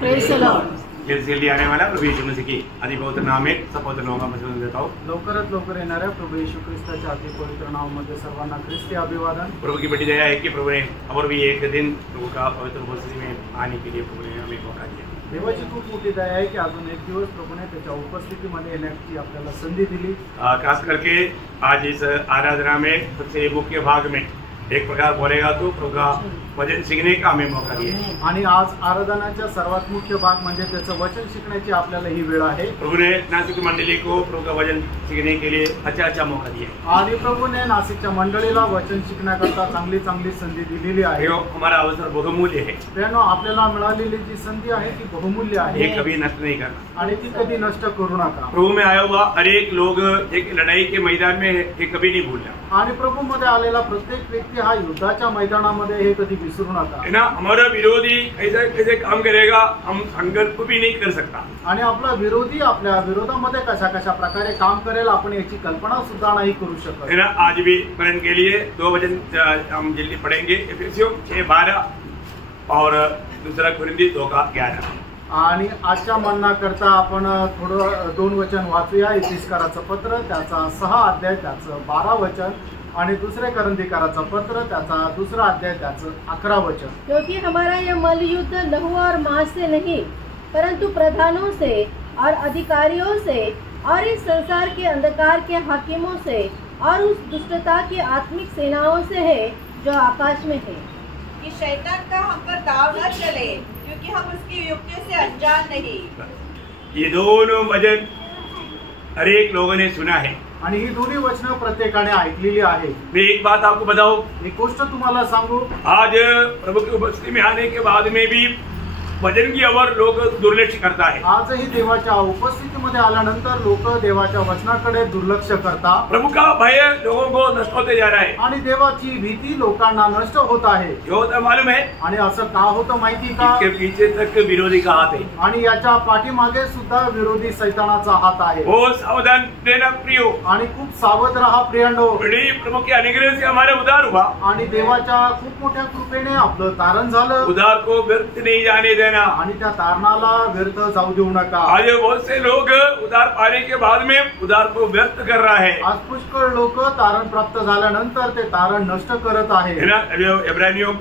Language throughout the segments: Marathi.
Praise the Lord. जल्दी आने वाला प्रभु यीशु मसीह की अति पवित्र नाम में सब पवित्र लोगों का पसंद देता हूँ। लवकरात लवकर येणाऱ्या प्रभू येशू ख्रिस्ताच्या अति पवित्र नावामध्ये सर्वांना ख्रिस्ती अभिवादन। प्रभु की बड़ी दया है कि प्रभु ने और भी एक दिन प्रभु का पवित्र उपस्थिति में आने के लिए प्रभु ने हमें मौका दिया। देवाची खूप मोठी दया आहे की अजून एक दिवस प्रभूने त्याच्या उपस्थितीमध्ये येण्याची आपल्याला संधी दिली। खास करके आज इस आराधना में सबसे मुख्य भाग में एक प्रकार बोलेगा तो प्रभु का वचन सीखने का हमें मौका दिया। आणि आज आराधनाचा सर्वात मुख्य भाग म्हणजे त्याचं वचन शिकण्याची आपल्याला ही वेळ आहे। प्रभु ने नासिक मंडली को प्रभु का वचन सीखने के लिए अच्छा मौका दिया आणि प्रभूने नाशिकच्या मंडळीला वचन शिकण्याकरता चांगली संधी दिलेली आहे। हमारा अवसर बहुमूल्य है। त्यानो आपल्याला मिळालेली जी संधी आहे ती बहुमूल्य आहे। ये कभी नष्ट नहीं करना आणि ती कधी नष्ट करू नका। प्रभु में आया हुआ हर एक लोग एक लड़ाई के मैदान में ये कभी नहीं भूलना। आणि प्रभु मध्ये आलेला प्रत्येक व्यक्ती हा युद्धाच्या मैदानामध्ये हे कधी विसरू नका। है ना, हमारा विरोधी कैसे काम करेगा हम संकल्प भी नहीं कर सकता। आणि आपला विरोधी आपल्या विरोधामध्ये कशा प्रकारे काम करेल आपण याची कल्पना सुद्धा नाही करू शकत। है ना, आज भी स्मरण के लिए दो वचन हम जल्दी पढ़ेंगे, एफेसियों 6:12 और दूसरा कुरिन्थी 2:11। आणि आजच्या म्हणण्याकरता आपण थोडं दोन वचन वाचूया। इफिसकाराचं पत्र त्याचा 6 अध्याय त्याचं 12 वचन आणि दुसरे करंथीकाराचं पत्र त्याचा 2 अध्याय त्याचं 11 वचन। क्योंकि हमारा यह मल युद्ध लहू और मांस से नहीं परंतु प्रधानों से और अधिकारियों से और इस संसार के अंधकार के हाकिमों से और उस दुष्टता की आत्मिक सेनाओं से है जो आकाश में है। कि शैतान का हम पर दाव न चले क्योंकि हम उसकी युक्तियों से अनजान नहीं। ये दोनों वचन हर एक लोगों ने सुना है आणि ही दोन्ही वचनं प्रत्येकाने ऐकलेली आहे। मैं एक बात आपको बताऊं, एक गोष्ट तुम्हाला सांगू, आज प्रभु की उपस्थिति में आने के बाद में भी वचन की ओर लोग दुर्लक्ष करता है। आजही देवाच्या उपस्थितीमध्ये आल्यानंतर लोक देवाच्या वचनाकडे दुर्लक्ष करतात। प्रभु का भय लोगों को नष्ट होते जा रहा है आणि देवाची भीती लोकांना नष्ट होत आहे। क्यों होता मालूम है? आणि असं का होतं माहिती का? इसके पीछे तक विरोधी का हाथ है आणि याच्या पाठीमागे सुद्धा विरोधी शैतानाचा हात आहे। वो सावधान रहना प्रियो, आणि खूप सावध रहा प्रियांडो। बड़ी प्रभु के अनुग्रह से हमारे उद्धार हुआ आणि देवाच्या खूप मोठ्या कृपेने आपलं तारण झालं। उद्धार को व्यर्थ नहीं जाने देना आणि त्या तारणाला व्यर्थ जाऊ देऊ नका। आज बहुत से लोग उद्धार पाने के बाद में उद्धार को व्यर्थ कर रहा है। आज पुष्कळ लोक तारण प्राप्त झाल्यानंतर ते तारण नष्ट करत आहे। है ना, इब्रानियों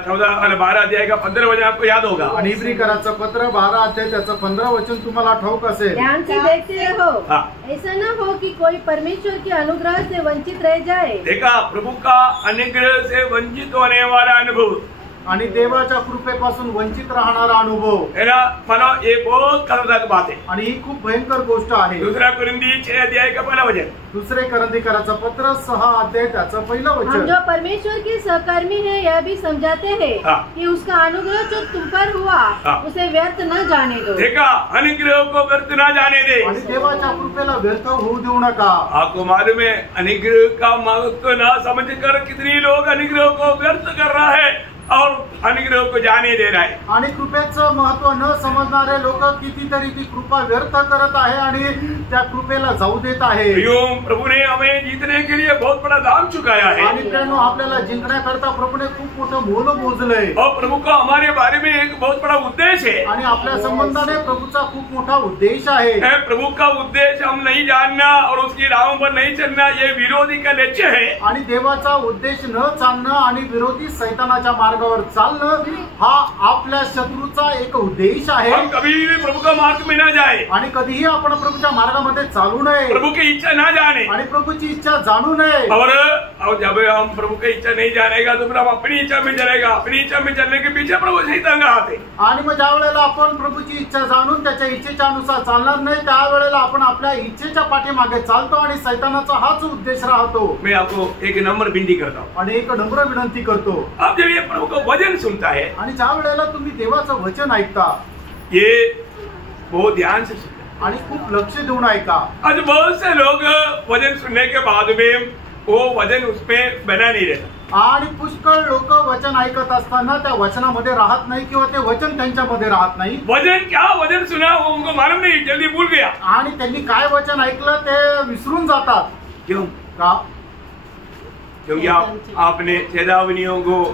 14 और 12 अध्याय का 15 वचन आपको याद होगा। आणि इब्रिकराचं पत्र 12 अध्याय त्याचं 15 वचन तुम्हाला ठाऊक असेल। ध्यान से देखते रहो, हाँ। ऐसा न हो कि कोई परमेश्वर के अनुग्रह से वंचित रह जाए। देखा, प्रभु का अनुग्रह से वंचित होने वाला अनुभव आणि देवाच्या कृपेपासून वंचित राहणारा अनुभव, है ना, मानो ये बहुत खतरनाक बात है। आणि ही खूप भयंकर गोष्ट आहे। दूसरा कुरिन्थी 6 अध्याय का 1 वचन, दुसरे करंथीकाराचं पत्र 6 अध्याय त्याचं 1 हम वचन। जो परमेश्वर के सहकर्मी हैं यह भी समझाते हैं हाँ। कि उसका अनुग्रह जो तुम पर हुआ हाँ। उसे व्यर्थ न जाने दो। देखा, अनुग्रह को व्यर्थ ना जाने दे। आणि देवाच्या कृपेला व्यर्थ होऊ देऊ नका। आपको मालूम है अनुग्रह का महत्व ना समझकर कितनी लोग अनुग्रह को व्यर्थ कर रहा है और अनुग्रह को जाने दे रहा है। आणि कृपेचं महत्व न समजणारे लोक कितीतरी ती कृपा व्यर्थ करत आहे आणि त्या कृपेला जाऊ देत आहे। प्रभु ने हमें जीतने के लिए बहुत बड़ा दाम चुकाया है आणि त्यानो आपल्याला जिंकण्याकरता प्रभुने खूप मोठं मोल मोजलंय। और प्रभु का हमारे बारे में एक बहुत बड़ा उद्देश्य है आणि आपल्या संबंधाने प्रभूचा खूप मोठा उद्देश आहे। प्रभु का उद्देश्य हम नहीं जानना और उसकी राहों पर नहीं चलना, ये विरोधी का लक्ष्य है। आणि देवाचा उद्देश न चालणं आणि विरोधी शैतानाच्या मार्गावर चालणं हा आपल्या शत्रूचा एक उद्देश आहे। हम कभी भी प्रभु का मार्ग में न जाए आणि कधीही आपण प्रभूच्या मार्गामध्ये चालू नये, प्रभु की इच्छा न जाने आणि प्रभूची इच्छा जाणू नये। और जब हम प्रभु की इच्छा नहीं जानेगा तो फिर हम अपनी इच्छा में चलेगा। अपनी इच्छा में चलने के पीछे प्रभु शैतान का हाथ है। आणि मग ज्या वेळेला आपण प्रभूची इच्छा जाणून त्याच्या इच्छेच्या अनुसार चालणार नाही त्यावेळेला आपण आपल्या इच्छेच्या पाठीमागे चालतो आणि शैतानाचा हाच उद्देश राहतो। मैं आपको एक नम्र विनती करता हूँ, आणि एक नम्र विनंती करतो, आप जब ये प्रभु का वचन सुनता है आणि ज्या वेळेला तुम्ही देवाचं वचन ऐकता ये बहुत ध्यान से सुनता। आणि खूप लक्ष देऊन ऐका। आज बहुत से लोग वचन सुनने के बाद में वो वचन उसमें बना नहीं रहता। आणि पुष्कळ लोक वचन ऐकत असताना त्या वचनामध्ये राहत नाही किंवा ते वचन त्यांच्यामध्ये राहत नाही। वचन क्या वचन सुना वो उनको मालूम नहीं, जल्दी भूल गया। आणि त्यांनी काय वचन ऐकलं ते विसरून जातात। क्यों? का? क्योंकि आपने चेतावनियों को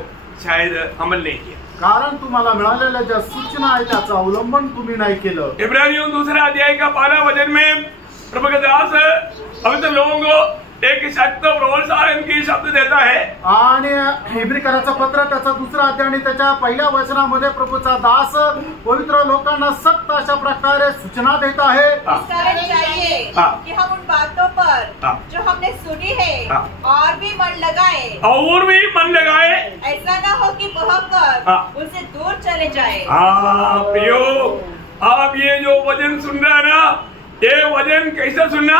शायद अमल नहीं किया। कारण तुम्हाला मिळालेल्या ज्या सूचना आहे त्याचं अवलंबन तुम्ही नाही केलं. इब्रानियों 2 अध्याय का 12 वचन में प्रभु के दास पवित्र लोगों को एक सख्त प्रोत्साहन की शब्द देता है. आणि इब्रिकराचं पत्र त्याचा 2 अध्याय आणि त्याच्या पहिल्या वचनामध्ये प्रभूचा दास पवित्र लोकांना सक्त अशा प्रकारे सूचना देत आहे. इस कारण चाहिए कि हम उन बातों पर जो हमने सुनी है और भी मन लगाए, ऐसा ना हो कि बहकर उनसे दूर चले जाए. प्रियो, आप ये जो वचन सुन रहे हैं ना, ये वचन कैसे सुनना?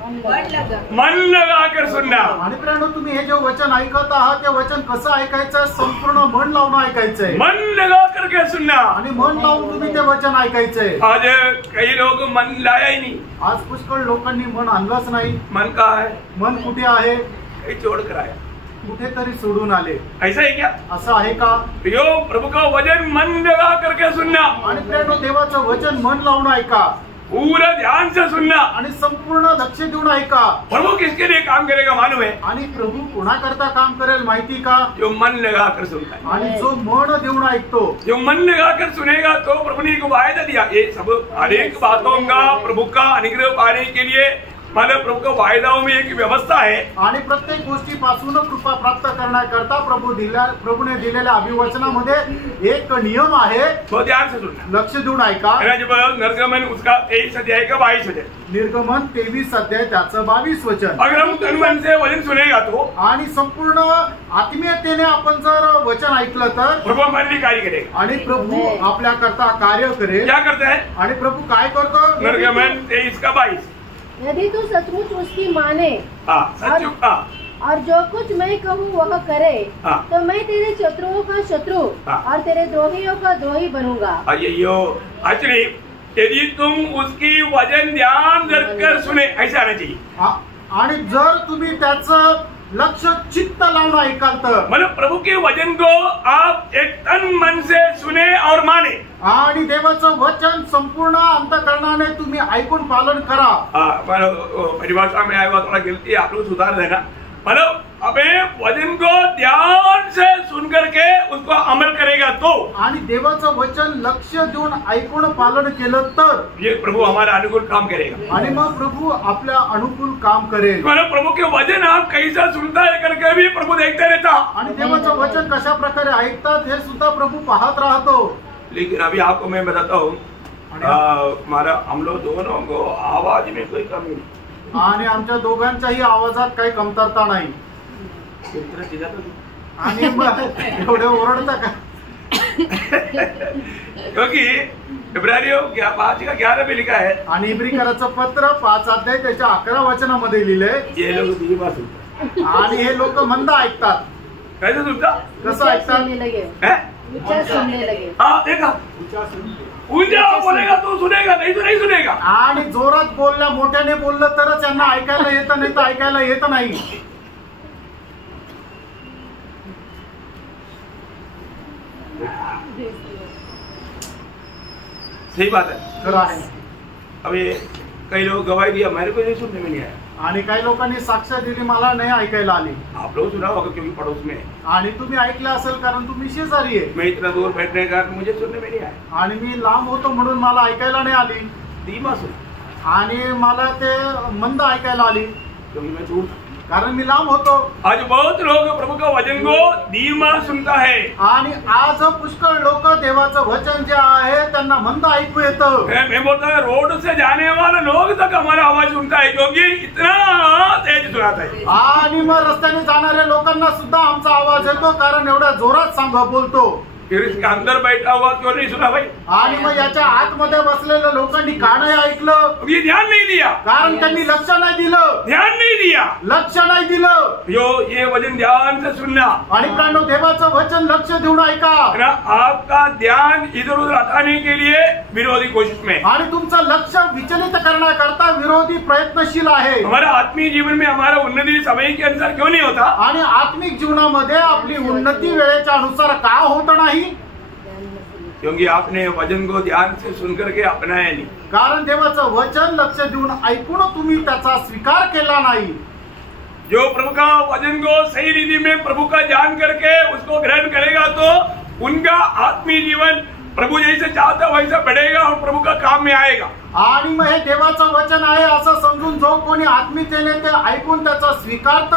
मन लगा कर सुनना. आणि प्रियांनो, तुम्ही हे जे वचन ऐकत आहात ते वचन कसं ऐकायचं? संपूर्ण मन लावून ऐकायचंय. मन लगा करके सुनना. आणि मन लावून तुम्ही ते वचन ऐकायचंय. आज काही लोक मन लाया ही नहीं. आज पुष्कळ लोकांनी मन आणलंच नाही. मन का है? मन कुठे आहे? कहीं छोड़ कर आया, कुठेतरी सोडून आले. ऐसा है क्या? असं आहे का? यो प्रभु का वचन मन लगा करके सुनना. आणि प्रियांनो, देवाचं वचन मन लावून ऐका, पूरा ध्यान से सुनना आणि संपूर्ण लक्ष देऊन ऐका. प्रभु किसके लिए काम करेगा मालूम है? आणि प्रभू कोणाकरता काम करेल माहिती का? जो मन लगा कर सुनता है. आणि जो मन देऊन ऐकतो, जो मन लगा कर सुनेगा तो प्रभु ने एक वायदा दिया. ये सब अनेक बातों का प्रभु का अनुग्रह पाने के लिए मतलब प्रभु का वायदाओं में एक व्यवस्था है. आणि प्रत्येक गोष्टीपासून कृपा प्राप्त करण्याकरता प्रभूने दिलेल्या अभिवचनामध्ये एक नियम आहे. तो ध्यान से सुनना, लक्ष देऊन ऐका. जब निर्गमन उसका 23 अध्याय का 22 वचन, निर्गमन 23 अध्याय त्याचं 22 वचन. अगर हम तन मन से वचन सुनेगा तो, आणि संपूर्ण आत्मीयतेने आपण जर वचन ऐकलं तर प्रभु हमारे लिए कार्य करेगा. आणि प्रभू आपल्या करता कार्य करेल. क्या करता है? आणि प्रभू काय करतो? निर्गमन 23 का 22, यदि तू सचमुच उसकी माने और जो कुछ मैं कहूँ वह करे, तो मैं तेरे शत्रुओं का शत्रु और तेरे द्रोहियों का द्रोही बनूंगा. अय्यो actually, यदि तुम उसकी वचन ध्यान रखकर सुने, ऐसा आना चाहिए. आणि जर तुम्ही त्याचं लक्ष चित्त लावून ऐकाल तर, मतलब प्रभु के वचन को आप एक तन मन से सुने और माने. आणि देवाचं वचन संपूर्ण अंतःकरणाने तुम्ही ऐकून पालन करा. परिभाषा में आया हुआ थोड़ा गिलती है, आप लोग सुधार देना. मतलब हमें वचन को ध्यान से सुन करके उसको अमल करेगा तो, आणि देवाचं वचन लक्ष देऊन ऐकून पालन केलं तर ये प्रभु हमारा अनुकूल काम करेगा. आणि मग प्रभू आपल्या अनुकूल काम करेल. मतलब प्रभु के वचन आप कैसा सुनता है करके भी प्रभु देखते रहता. आणि देवाचं वचन कशा प्रकारे ऐकतात हे सुद्धा प्रभू पाहत राहतो. लेकिन अभी आपको मैं बताता हूँ, हमारा हम लोग दोनों को आवाज में कोई कमी नहीं. आणि आमच्या दोघांच्याही आवाजात काही कमतरता नाही. आणि मग एवढे ओरडता का? क्योंकि इब्रानियों 5 का 11 में लिखा है. आणि इब्रिकराचं पत्र 5 अध्याय त्याच्या 11 वचनामध्ये लिहिलंय, ये लोग धीमा सुनते. आणि हे लोक मंद ऐकतात. कैसे सुनता? कसं ऐकतात? सुनने लगे. हाँ, देखा, ऊंचा बोलेगा तो सुनेगा, नहीं तो नहीं सुनेगा. आणि जोरात बोलल्या, मोठ्याने बोललं तरच यांना ऐकायला येतं, नाही तर ऐकायला येत नाही. सही बात है. खरं आहे. अभी कई लोग गवाही दिया, मेरे को नहीं सुनने में नहीं आया. आणि काही लोकांनी साक्ष दिली, मला नाही ऐकायला आली. आप लोग सुना होगा क्योंकि पड़ोस में. आणि तुम्ही ऐकलं असेल कारण तुम्ही शेजारी आहे. मैं इतना दूर बैठने के कारण मुझे सुनने में नहीं आया. आणि मी लांब होतो म्हणून मला ऐकायला नाही आली. धीमा सुन. आणि मला ते मंद ऐकायला आली क्योंकि मैं दूर था. कारण मी लांब होतो. आज बहुत लोग प्रभु का वचन को धीमा सुनता है. आणि आज पुष्कळ लोक देवाचं वचन जे आहे त्यांना मंद ऐकू येतं. मैं बोलता हूँ रोड से जाने वाले लोग तक हमारा आवाज सुनता है क्योंकि इतना तेज सुनाता है. आणि मग रस्त्याने जाणाऱ्या लोकांना सुद्धा आमचा आवाज येतो कारण एवढ्या जोरात बोलतो. फिर इसके अंदर बैठा हुआ क्यों नहीं सुना भाई? आणि मग याच्या आतमध्ये बसलेल्या लोकांनी का नाही ऐकलं? ये ध्यान नहीं दिया. कारण त्यांनी लक्ष नाही दिलं. ध्यान नहीं दिया. लक्ष नाही दिलं. ये वचन ध्यान से सुनना. आणि प्राणो, देवाचं वचन लक्ष देऊन ऐका. आपका ध्यान इधर उधर हटाने के लिए विरोधी कोशिश में. आणि तुमचं लक्ष विचलित करण्याकरता विरोधी प्रयत्नशील आहे. हमारा आत्मीय जीवन में हमारा उन्नति समय के अनुसार क्यों नहीं होता? आणि आत्मिक जीवनामध्ये आपली उन्नती वेळेच्या अनुसार का होत नाही? क्योंकि आपने वचन को ध्यान से सुन करके अपनाया नहीं. कारण देवाचं वचन लक्ष देऊन ऐकून तुम्ही त्याचा स्वीकार केला नाही. जो प्रभु का वचन को सही रीति में प्रभु का जान करके उसको ग्रहण करेगा तो उनका आत्मीय जीवन प्रभु जैसे चाहता वैसा बढ़ेगा और प्रभु का काम में आएगा। आणि मग हे देवाचं वचन आहे असं समजून जो कोणी आत्मीयतेने ते ऐकून त्याचा स्वीकारत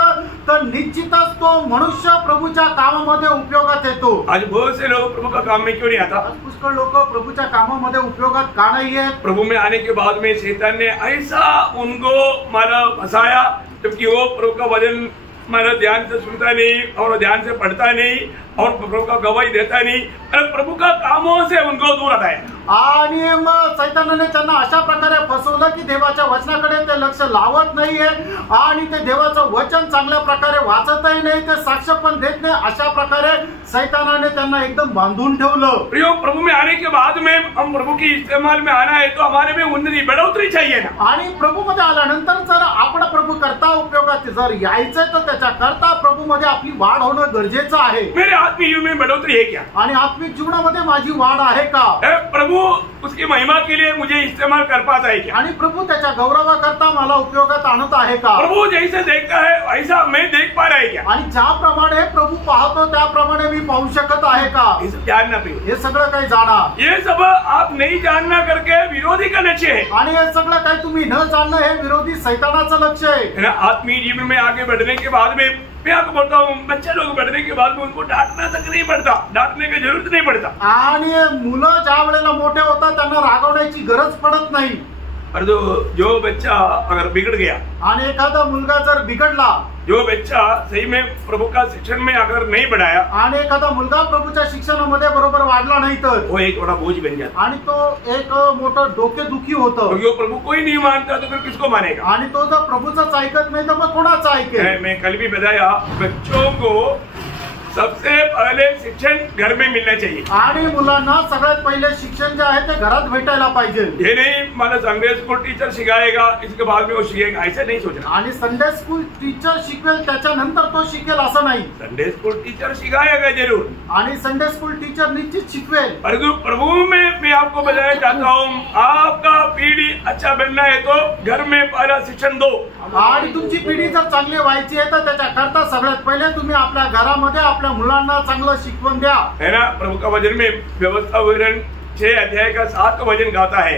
तर निश्चितच तो मनुष्य प्रभूच्या कामामध्ये उपयोगात येतो। आज बहुत से लोग प्रभु का काम में क्यों नहीं आता? आज पुष्कळ लोक प्रभूच्या कामामध्ये उपयोगात का नाही आहेत? प्रभु में आने के बाद में शैतान ने ऐसा उनको मारा फंसाया जबकि वो प्रभु का वचन मारा ध्यान से सुनता नहीं और ध्यान से पढ़ता नहीं और प्रभु का गवाही देता नहीं और प्रभु का कामों से उनको दूर हटाया। आणि मग सैतानाने त्यांना अशा प्रकारे फसवलं की देवाच्या वचनाकडे ते लक्ष लावत नाहीये आणि ते देवाचं वचन चांगल्या प्रकारे वाचतही नाही, ते साक्ष पण देत नाही। अशा प्रकारे सैतानाने त्यांना एकदम बांधून ठेवलं। प्रियो, प्रभु में आने के बाद में हम प्रभु की इस्तेमाल में आना है तो हमारे में उन्नति बढ़ोतरी चाहिए ना। आणि प्रभू मध्ये आल्यानंतर जर आपण प्रभू करता उपयोगात जर यायचंय तर त्याच्या करता प्रभू मध्ये आपली वाढ होणं गरजेचं आहे। मेरे आत्मिक जीवन में बढ़ोतरी है क्या? आणि आत्मिक जीवनामध्ये माझी वाढ आहे का? प्रभु उसकी महिमा के लिए मुझे इस्तेमाल कर पाता है क्या? आणि प्रभु त्याच्या गौरवाकरता मला उपयोगात आणत आहे का? प्रभु जैसे देखता है वैसा मैं देख पा रहा है क्या? आणि ज्याप्रमाणे प्रभू पाहतो त्याप्रमाणे मी पाहू शकत आहे का? ये सब जानना प्रियो, हे सगळं काही जाणा। ये सब आप नहीं जानना करके विरोधी का लक्ष्य है। आणि हे सगळं काही तुम्ही न जाणणं हे विरोधी सैतानाचं लक्ष्य आहे। आत्मीय जीवन में आगे बढ़ने के बाद में मैं आपको बोलता हूँ, बच्चे लोग बढ़ने के बाद में उनको डांटना तक नहीं पड़ता, डांटने की जरूरत नहीं पड़ता। आणि मुलं ज्या वेळेला मोठे होतात त्यांना रागवण्याची गरज पडत नाही। और जो बच्चा अगर बिगड़ गया आणि एखादा मुलगा जर बिघडला, जो बच्चा सही में प्रभु का शिक्षण में अगर नहीं बढ़ाया आणि एखादा मुलगा प्रभूच्या शिक्षणामध्ये बरोबर वाढला नाही तर वो एक बड़ा बोझ बन जाता आणि तो एक मोठं डोकेदुखी होतं। क्योंकि वो प्रभु कोई नहीं मानता तो फिर किसको मानेगा? आणि तो जर प्रभूचंच ऐकत नाही तर मग कोणाचं ऐकेल? मैं कल भी बताया, बच्चों को सबसे पहले शिक्षण घर में मिलना चाहिए। आणि मुलांना सगळ्यात पहिले शिक्षण जे आहे ते घरात भेटायला पाहिजे। ये नहीं मला संडे स्कूल टीचर सिखाएगा इसके बाद में वो सीखेगा, ऐसा नहीं सोचना। आणि संडे स्कूल टीचर शिकवेल त्याच्यानंतर तो शिकेल असं नाही। संडे स्कूल टीचर सिखाएगा जरूर, आणि संडे स्कूल टीचर निश्चित शिकवेल। परंतु प्रभु में मैं आपको बताना चाहता हूँ, आपका पीढ़ी अच्छा बनना है तो घर में पहला शिक्षण दो। आणि तुमची पिढी जर चांगली व्हायची आहे तर त्याच्याकरता सगळ्यात पहिले तुम्ही आपल्या घरामध्ये आपल्या मुलांना चांगलं शिकवण द्या। है ना? प्रभु का वचन में व्यवस्था विवरण 6 अध्याय का 7 वचन गाता है।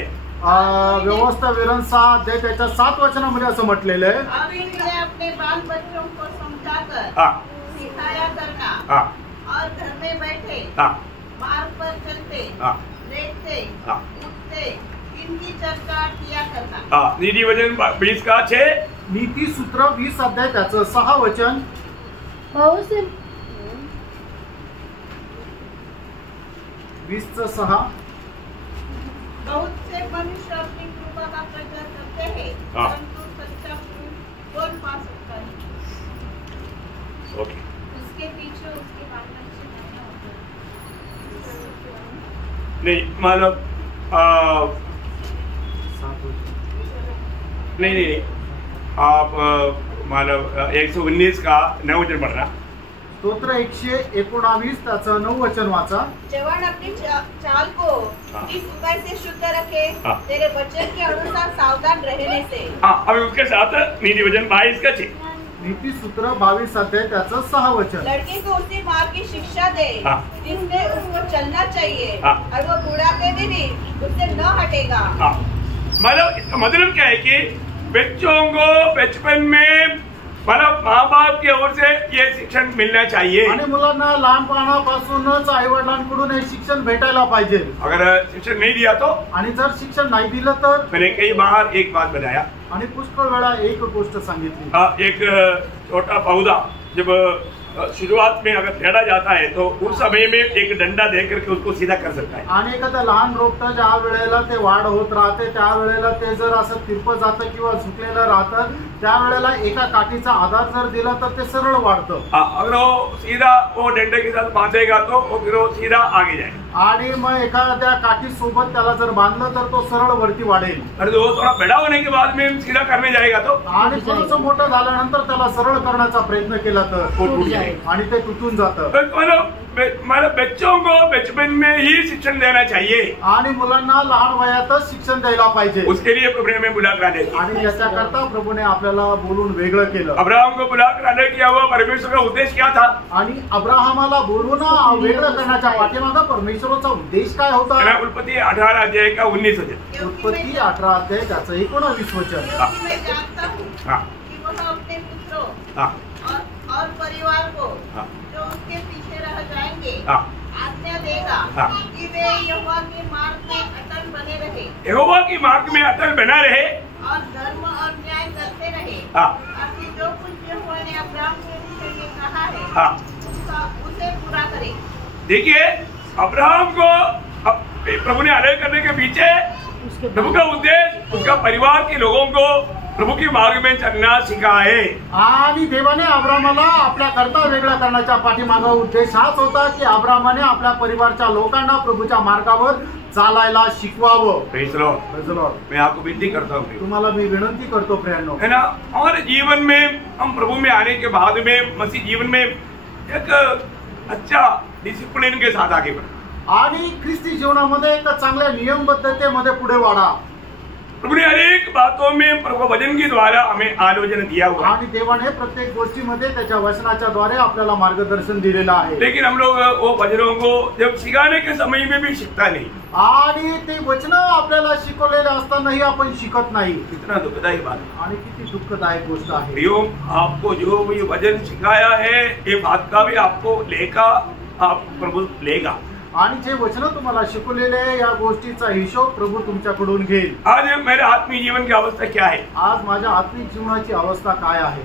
व्यवस्था विवरण 6 अध्याय त्याच्या 7 वचनामध्ये असं म्हटलेलं आहे, अब इन्हें अपने बाल बच्चों को समझाकर सिखाया करना और घर में बैठे मार्ग पर चलते लेटते उठते इनकी चर्चा किया करना। नीति वचन 20 का 6, नीती सूत्र 20 अध्याय त्याचं 6 वचन। बहुत से 20:6 बहुत से मनुष्य अपनी कृपा का प्रचार करते हैं परंतु सच्चा कौन पा सकता है? ओके, उसके पीछे उसके बाल बच्चे नहीं मतलब नहीं आप मतलब 119 का 9 वचन पढ़ना। स्तोत्र 119 त्याचं 9 वचन वाचा। जवान अपनी चाल को इस उपाय से शुद्ध रखे, तेरे वचन के अनुसार सावधान रहने से। अभी उसके साथ नीति वचन 22 का 6, नीति सूत्र 22 अध्याय त्याचं 6 वचन। लड़के को उसी मार्ग की शिक्षा दे जिसमें उसको चलना चाहिए और वो बुढ़ापे में भी उससे न हटेगा। मतलब इसका मतलब क्या है कि बच्चों को बचपन में मतलब माँ बाप की ओर से ये शिक्षण मिलना चाहिए। आणि मुलांना लहानपणापासूनच आई वडिलांकडून हे शिक्षण भेटायला पाहिजे। अगर शिक्षण नहीं दिया तो, आणि जर शिक्षण नाही दिलं तर, मैंने कई बार एक बात बताया आणि पुष्कळ वेळा एक गोष्ट सांगितली। एक छोटा पौधा जब शुरुआत में अगर फेड़ा जाता है तो उस समय में एक डंडा दे करके उसको सीधा कर सकता है। आणि एखादा लहान रोपट ज्या वेळेला ते वाढ होत राहते त्या वेळेला ते जर असं तिरपं जातं किंवा झुकलेलं राहतं त्या वेळेला एका काठीचा आधार जर दिला तर ते सरळ वाढतं। अगर वो सीधा वो डंडे के साथ बांधेगा तो फिर वो सीधा आगे जाएगा। आणि मग एखाद्या काठी सोबत त्याला जर बांधलं तर तो सरळ वरती वाढेल। अरे वो थोड़ा बड़ा होने के बाद में सीधा करने जाएगा तो, आणि थोडंसं मोठं झाल्यानंतर त्याला सरळ करण्याचा प्रयत्न केला तर है आणि ते तुटून जातं. मतलब बच्चों को बचपन में ही शिक्षण देना चाहिए आणि मुलांना लहान वयातच शिक्षण द्यायला पाहिजे. उसके लिए प्रभु ने बुला कर आने आणि याच्याकरता प्रभूने आपल्याला बोलून वेगळं केलं. अब्राहम को बुला कर आने किया हुआ परमेश्वर का उद्देश्य क्या था? आणि अब्राहमाला बोलून वेगळं करण्याच्या पाठीमागे परमेश्वराचा उद्देश काय होता? उत्पत्ति 18 अध्याय का 19 वचन. उत्पत्ति 18 अध्याय त्याचं 19 वचन. और परिवार को जो उसके पीछे रह जाएंगे आज्ञा देगा कि वे यहोवा के मार्ग में अटल बने रहे. यहोवा की मार्ग में अटल बना रहे और धर्म और न्याय करते रहे. ताकि जो कुछ यहोवा ने अब्राहम के विषय में कहा है उसे पूरा करे. देखिए अब्राहम को प्रभु ने अलग करने के पीछे प्रभु का उद्देश्य उसका परिवार के लोगों को प्रभु के मार्ग में चलना सिखाए. आणि देवाने अब्राहमाला आपल्या करता वेगळा करण्याच्या पाठीमागा उद्देश हाच होता की अब्राहमाने आपल्या परिवारच्या लोकांना प्रभूच्या मार्गावर चालायला शिकवावं. Praise Lord. मैं आपको विनती करता हूँ, तुम्हाला मी विनंती करतो प्रियांनो, है ना, हमारे जीवन में हम प्रभु में आने के बाद में मसीह जीवन में एक अच्छा डिसिप्लिन के साथ आगे बढ़े आणि ख्रिस्ती जीवनामध्ये एक चांगल्या नियमबद्धतेमध्ये पुढे वाढा. प्रभु ने अनेक बातों में प्रभु वचन के द्वारा हमें आलोचना दिया हुआ आणि देवाने प्रत्येक गोष्टीमध्ये त्याच्या वचनाच्या द्वारे आपल्याला मार्गदर्शन दिलेलं आहे. लेकिन हम लोग वो वचनों को जब सिखाने के समय में भी शिकता नहीं आणि ते वचन आपल्याला शिकवलेले असतानाही आपण शिकत नाही. कितना दुखदायी बात है आणि किती दुःखदायक गोष्ट आहे. प्रियो, आपको जो भी वचन सिखाया है ये बात का भी आपको लेखा आप प्रभु लेगा. आणि जे वचन तुम्हाला शिकवलेले या गोष्टीचा हिशोब प्रभू तुमच्याकडून घेईल. आज मेरे आत्मिक जीवन की अवस्था क्या है? आज माझ्या आत्मिक जीवनाची अवस्था काय आहे?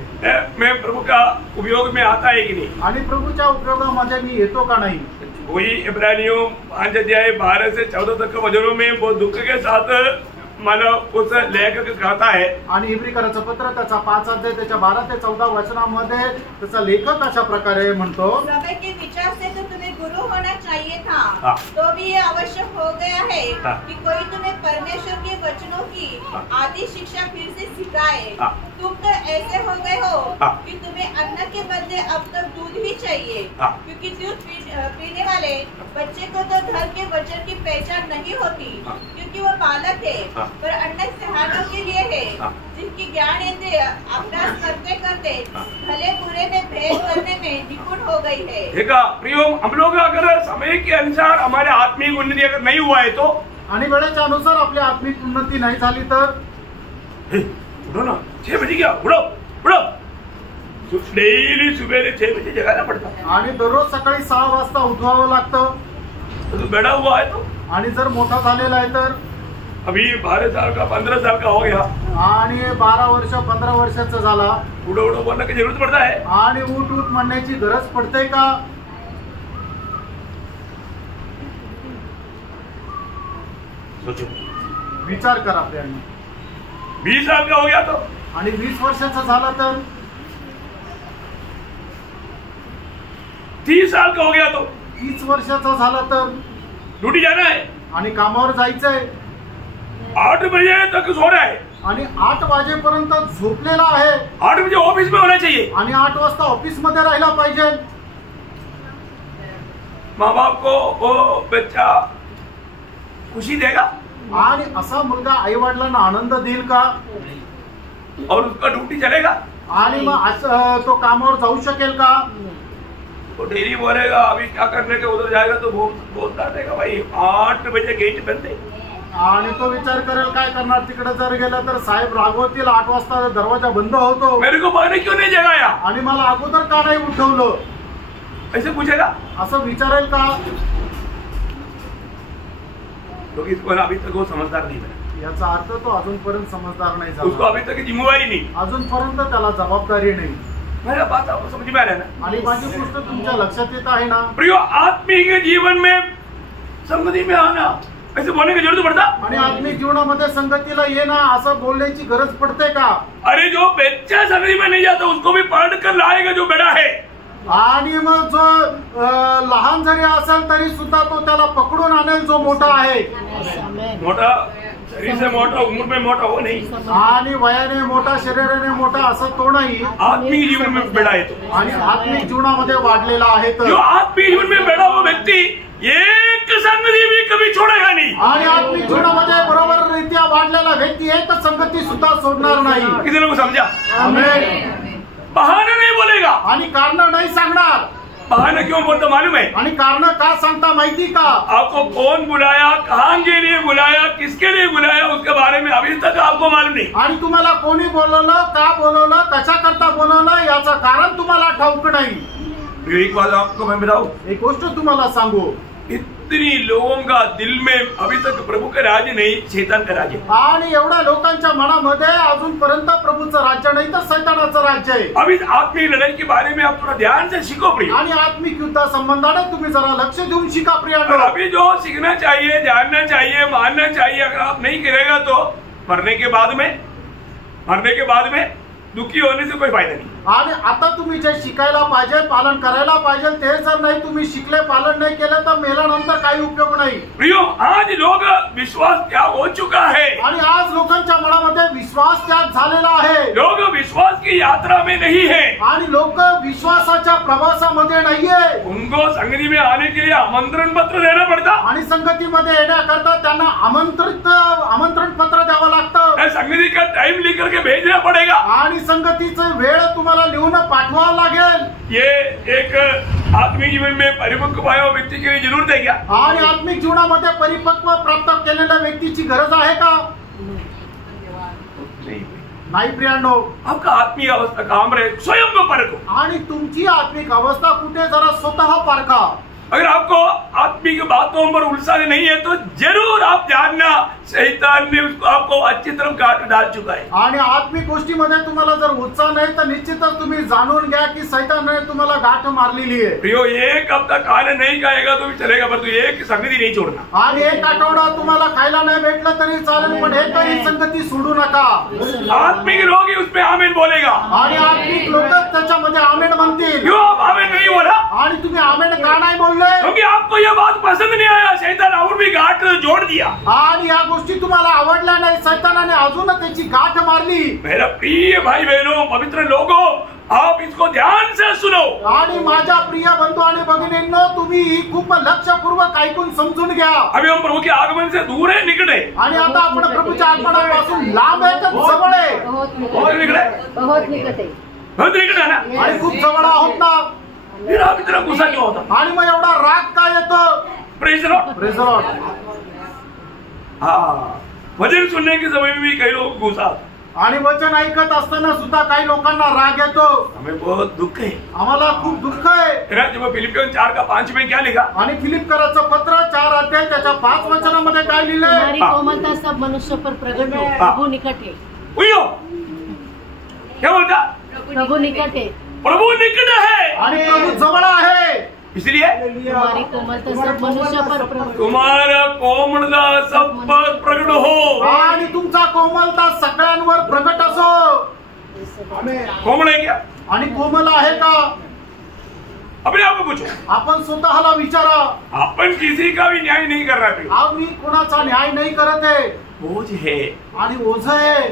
मैं प्रभु का उपयोग में आता है कि नहीं? आणि प्रभूच्या उपयोगामध्ये मी येतो का नाही? वही इब्रानियों 5 अध्याय 12 से 14 तक के वचनों में बहुत दुख के साथ मानव उस लेखक कहता है. आणि इब्रिकराचं पत्र त्याचा 5 अध्याय त्याच्या 12 ते 14 वचनामध्ये त्याचा लेखक अशा प्रकारे म्हणतो, समय के विचार से तो तुम्हें गुरु होना चाहिए था, तो भी ये आवश्यक हो गया है कि कोई तुम्हें परमेश्वर के वचनों की आदि शिक्षा फिर से सिखाए. तुम तो ऐसे हो गए हो कि तुम्हें अन्न के बदले अब तक दूध ही चाहिए, क्योंकि दूध पीने वाले बच्चे को तो घर के वचन की पहचान नहीं होती, क्योंकि वो बालक है, पर अन्न सिखाने के लिए है, जिनकी ज्ञान इंद्रिय अभ्यास करते करते भले बुरे में भेद करने में निपुण हो गई है. देखा प्रियो, हम लोग अगर समय के अनुसार हमारे आत्मिक उन्नति अगर नहीं हुआ है तो, आणि वेळेच्या अनुसार आपली आत्मिक उन्नती नाही झाली तर, उठो ना, 6 बजे क्या, उठो डेली सुबह 6 बजे जगाना पड़ता है. आणि दररोज सकाळी 6 वाजता उठवावं लागतं. तो बेड़ा हुआ है तो, आणि जर मोठा झालेला आहे तर, अभी 12 साल का 15 साल का हो गया आणि 12 वर्ष 15 वर्षाचा झाला, उठो उठो बोलने की जरूरत पड़ता है. आणि उठ उठ म्हणण्याची गरज पडते का? सोचो, विचार करा प्रियांनो. 20 साल का हो गया तो, आणि 20 वर्षाचा झाला तर, 30 साल का हो गया तो, 30 वर्षाचा झाला तर, ड्यूटी जाना है आणि कामावर जायचंय, 8 बजे तक सो रहा है आणि 8 वाजेपर्यंत झोपलेला आहे, 8 बजे ऑफिस में होना चाहिए, आणि 8 वाजता ऑफिस मध्ये राहायला पाहिजे. माँ बाप को वो बच्चा खुशी देगा? आणि असा मुलगा आई वडिलांना आनंद देईल का? और उसका ड्यूटी चलेगा? आणि मग तो कामावर जाऊ शकेल का? वो डेली बोलेगा अभी क्या करने के, उधर जाएगा तो बोलता रहेगा भाई 8 बजे गेट बंद है. आणि तो विचार करेल काय करणार, तिकडे जर गेला तर साहेब रागवतील, 8 वाजता दरवाजा बंद होतो, मेरे को पहले क्यों नहीं जगाया, आणि मला अगोदर का नाही उठवलं, ऐसे पूछेगा? असं विचारेल का? तो इसको अभी तक वो समझदार नहीं बना. याचा अर्थ तो अजूनपर्यंत समजदार नाही उसको झाला, अभी तक जिम्मेवारी नहीं. अजूनपर्यंत त्याला जबाबदारी नाही. मेरा बात आपको समझ में आ रहा है ना? आणि माझी गोष्ट तुमच्या लक्षात येत आहे ना? प्रियो, आत्मिक जीवन में संगति में आना, ऐसे बोलने की जरूरत पड़ता? आणि आत्मिक जीवनामध्ये संगतीला येणं असं बोलण्याची गरज पडते का? अरे जो बच्चा संगति में नहीं जाता उसको भी पढ़ कर लाएगा जो बड़ा है. आणि मग जो लहान जरी असेल तरी सुद्धा तो त्याला पकडून आणेल जो मोठा आहे. मोठा शरीर से मोटा, उम्र में मोटा हो नहीं, आणि वयाने मोठा शरीराने मोठा असं तो नाही, आत्मिक जीवन में बड़ा है तो, आणि आत्मिक जीवनामध्ये वाढलेला आहे जो तर, आत्मिक जीवन में बड़ा वो व्यक्ति एक संगति भी कभी छोड़ेगा नहीं। आणि आत्मिक जीवनामध्ये बरोबर रीत्या वाढलेला व्यक्ती एक संगती सुद्धा सोडणार नाही। किती लोग समझा? आमेन। बहाना नहीं बोलेगा। आणि कारण नाही सांगणार। बहाना क्यों बोलता मालूम है? आणि कारण का सांगता माहिती का? आपको कौन बुलाया, कहाँ के लिए बुलाया, किसके लिए बुलाया, उसके बारे में अभी तक आपको मालूम नहीं। आणि तुम्हाला कोणी बोलवलं, का बोलवलं, कशा करता बोलवलं, याचं कारण तुम्हाला ठाऊक नाही। एक बात आपको मैं बताऊं, एक गोष्ट तुम्हाला सांगू, इतनी लोगों का दिल में अभी तक प्रभु का राज्य नहीं, शैतान का राज्य। आणि एवढ्या लोकांच्या मनामध्ये अजूनपर्यंत प्रभूचं राज्य नाही तर शैतानाचं राज्य आहे। अभी आत्मिक लड़ाई के बारे में आप थोड़ा ध्यान से सीखो प्रिय। आणि आत्मिक युद्धा संबंधाने तुम्ही जरा लक्ष देऊन शिका प्रियांनो। और अभी जो सीखना चाहिए, जानना चाहिए, मानना चाहिए, अगर आप नहीं करेगा तो मरने के बाद में दुखी होने से कोई फायदा नहीं। आणि आता तुम्ही जे शिकायला पाहिजे, पालन करायला पाहिजे, ते जर नाही तुम्ही शिकले, पालन नाही केलं तर मेल्यानंतर काही उपयोग नाही। प्रियो, आज लोग विश्वास त्याग हो चुका है, आणि आज लोकांच्या मनामध्ये विश्वास त्याग झालेला आहे। लोग विश्वास की यात्रा में नहीं है, आणि लोक विश्वासाच्या प्रवासामध्ये नाहीये। उनको संगति में आने के लिए आमंत्रण पत्र देना पड़ता, आणि संगतीमध्ये येण्याकरता त्यांना आमंत्रण पत्र द्यावं लागतं। संगति का टाइम लिख करके भेजना पड़ेगा, आणि संगतीचं वेळ तुम्हाला लिहून पाठवावं लागेल। ये एक आत्मिक जीवन में परिपक्व आया हुआ व्यक्ति के लिए जरूरत है क्या? आणि आत्मिक जीवनामध्ये परिपक्व प्राप्त केलेल्या व्यक्तीची गरज आहे का? नाही प्रियांनो। आपका आत्मिक अवस्था काम रहे, स्वयं को परखो। आणि तुमची आत्मिक अवस्था कुठे जरा स्वतः पारखा। अगर आपको आत्मिक बातों पर उलझन नहीं है तो जरूर आप जानना शैतान ने उसको आपको अच्छी तरह काट डाल चुका है। आणि आत्मिक गोष्टीमध्ये तुम्हाला जर उत्साह नाही तर निश्चितच तुम्ही जाणून घ्या की शैतानाने तुम्हाला गाठ मारलेली आहे। प्रियो, एक हफ्ता खाना नहीं खाएगा तो भी चलेगा, पर तू एक संगति नहीं छोड़ना। आणि एक आठवडा तुम्हाला खायला नाही भेटलं तरी चालेल, पण एकही संगती सोडू नका। आत्मिक लोग ही उसमें आमीन बोलेगा, आणि आत्मिक लोक त्याच्यामध्ये आमेन म्हणतील। क्यों आप आमीन नहीं बोला? आणि तुम्ही आमेन का नाही बोलले? क्योंकि आपको यह बात पसंद नहीं आया, शैतान और भी गांठ जोड़ दिया। आणि या गोष्टी तुम्हाला आवडल्या नाही, शैतानाने अजून त्याची गाठ मारली। मेरा प्रिय भाई बहनों, पवित्र लोगों, आप इसको ध्यान से सुनो। आणि माझ्या प्रिय बंधू आणि भगिनींनो, तुम्ही ही खूप लक्षपूर्वक ऐकून समजून घ्या। अभी हम प्रभु के आगमन से दूर है, निकट है। आणि आता आपण प्रभूच्या आगमनापासून लांब आहे का जवळ आहे? बहुत निकट है, बहुत निकट है। बहुत निकट है ना? आणि खूप जवळ आहोत ना? फिर आप इतना गुस्सा क्यों होता? आणि मग एवढा राग का येतो? Praise the Lord. Praise the Lord. हाँ, वचन सुनने के समय में भी कई लोग गुस्सा, आणि वचन ऐकत असताना सुद्धा काही लोकांना राग येतो। हमें बहुत दुख है। आम्हाला खूप दुःख आहे। जब फिलिपियन 4:5 में क्या लिखा? आणि फिलिपकराचं पत्र 4 अध्याय त्याच्या 5 वचनामध्ये काय लिहिलंय? हमारी कोमलता सब मनुष्य पर प्रकट हो, प्रभु निकट है। उयो, क्या बोलता? प्रभु निकट है। प्रभु निकट है, आणि प्रभू जवळ आहे। इसलिए हमारी कोमलता सब मनुष्य पर प्रकट हो। तुम्हारा कोमलता सब पर प्रकट हो। आणि तुमचा कोमलता सगळ्यांवर प्रकट असो। कोमल है क्या? आणि कोमल आहे का? अपने आप को पूछो। आपण स्वतःला विचारा। अपन किसी का भी न्याय नहीं कर रहा है, आम्ही कोणाचा न्याय नाही करत आहे। बोझ है, आणि ओझ आहे।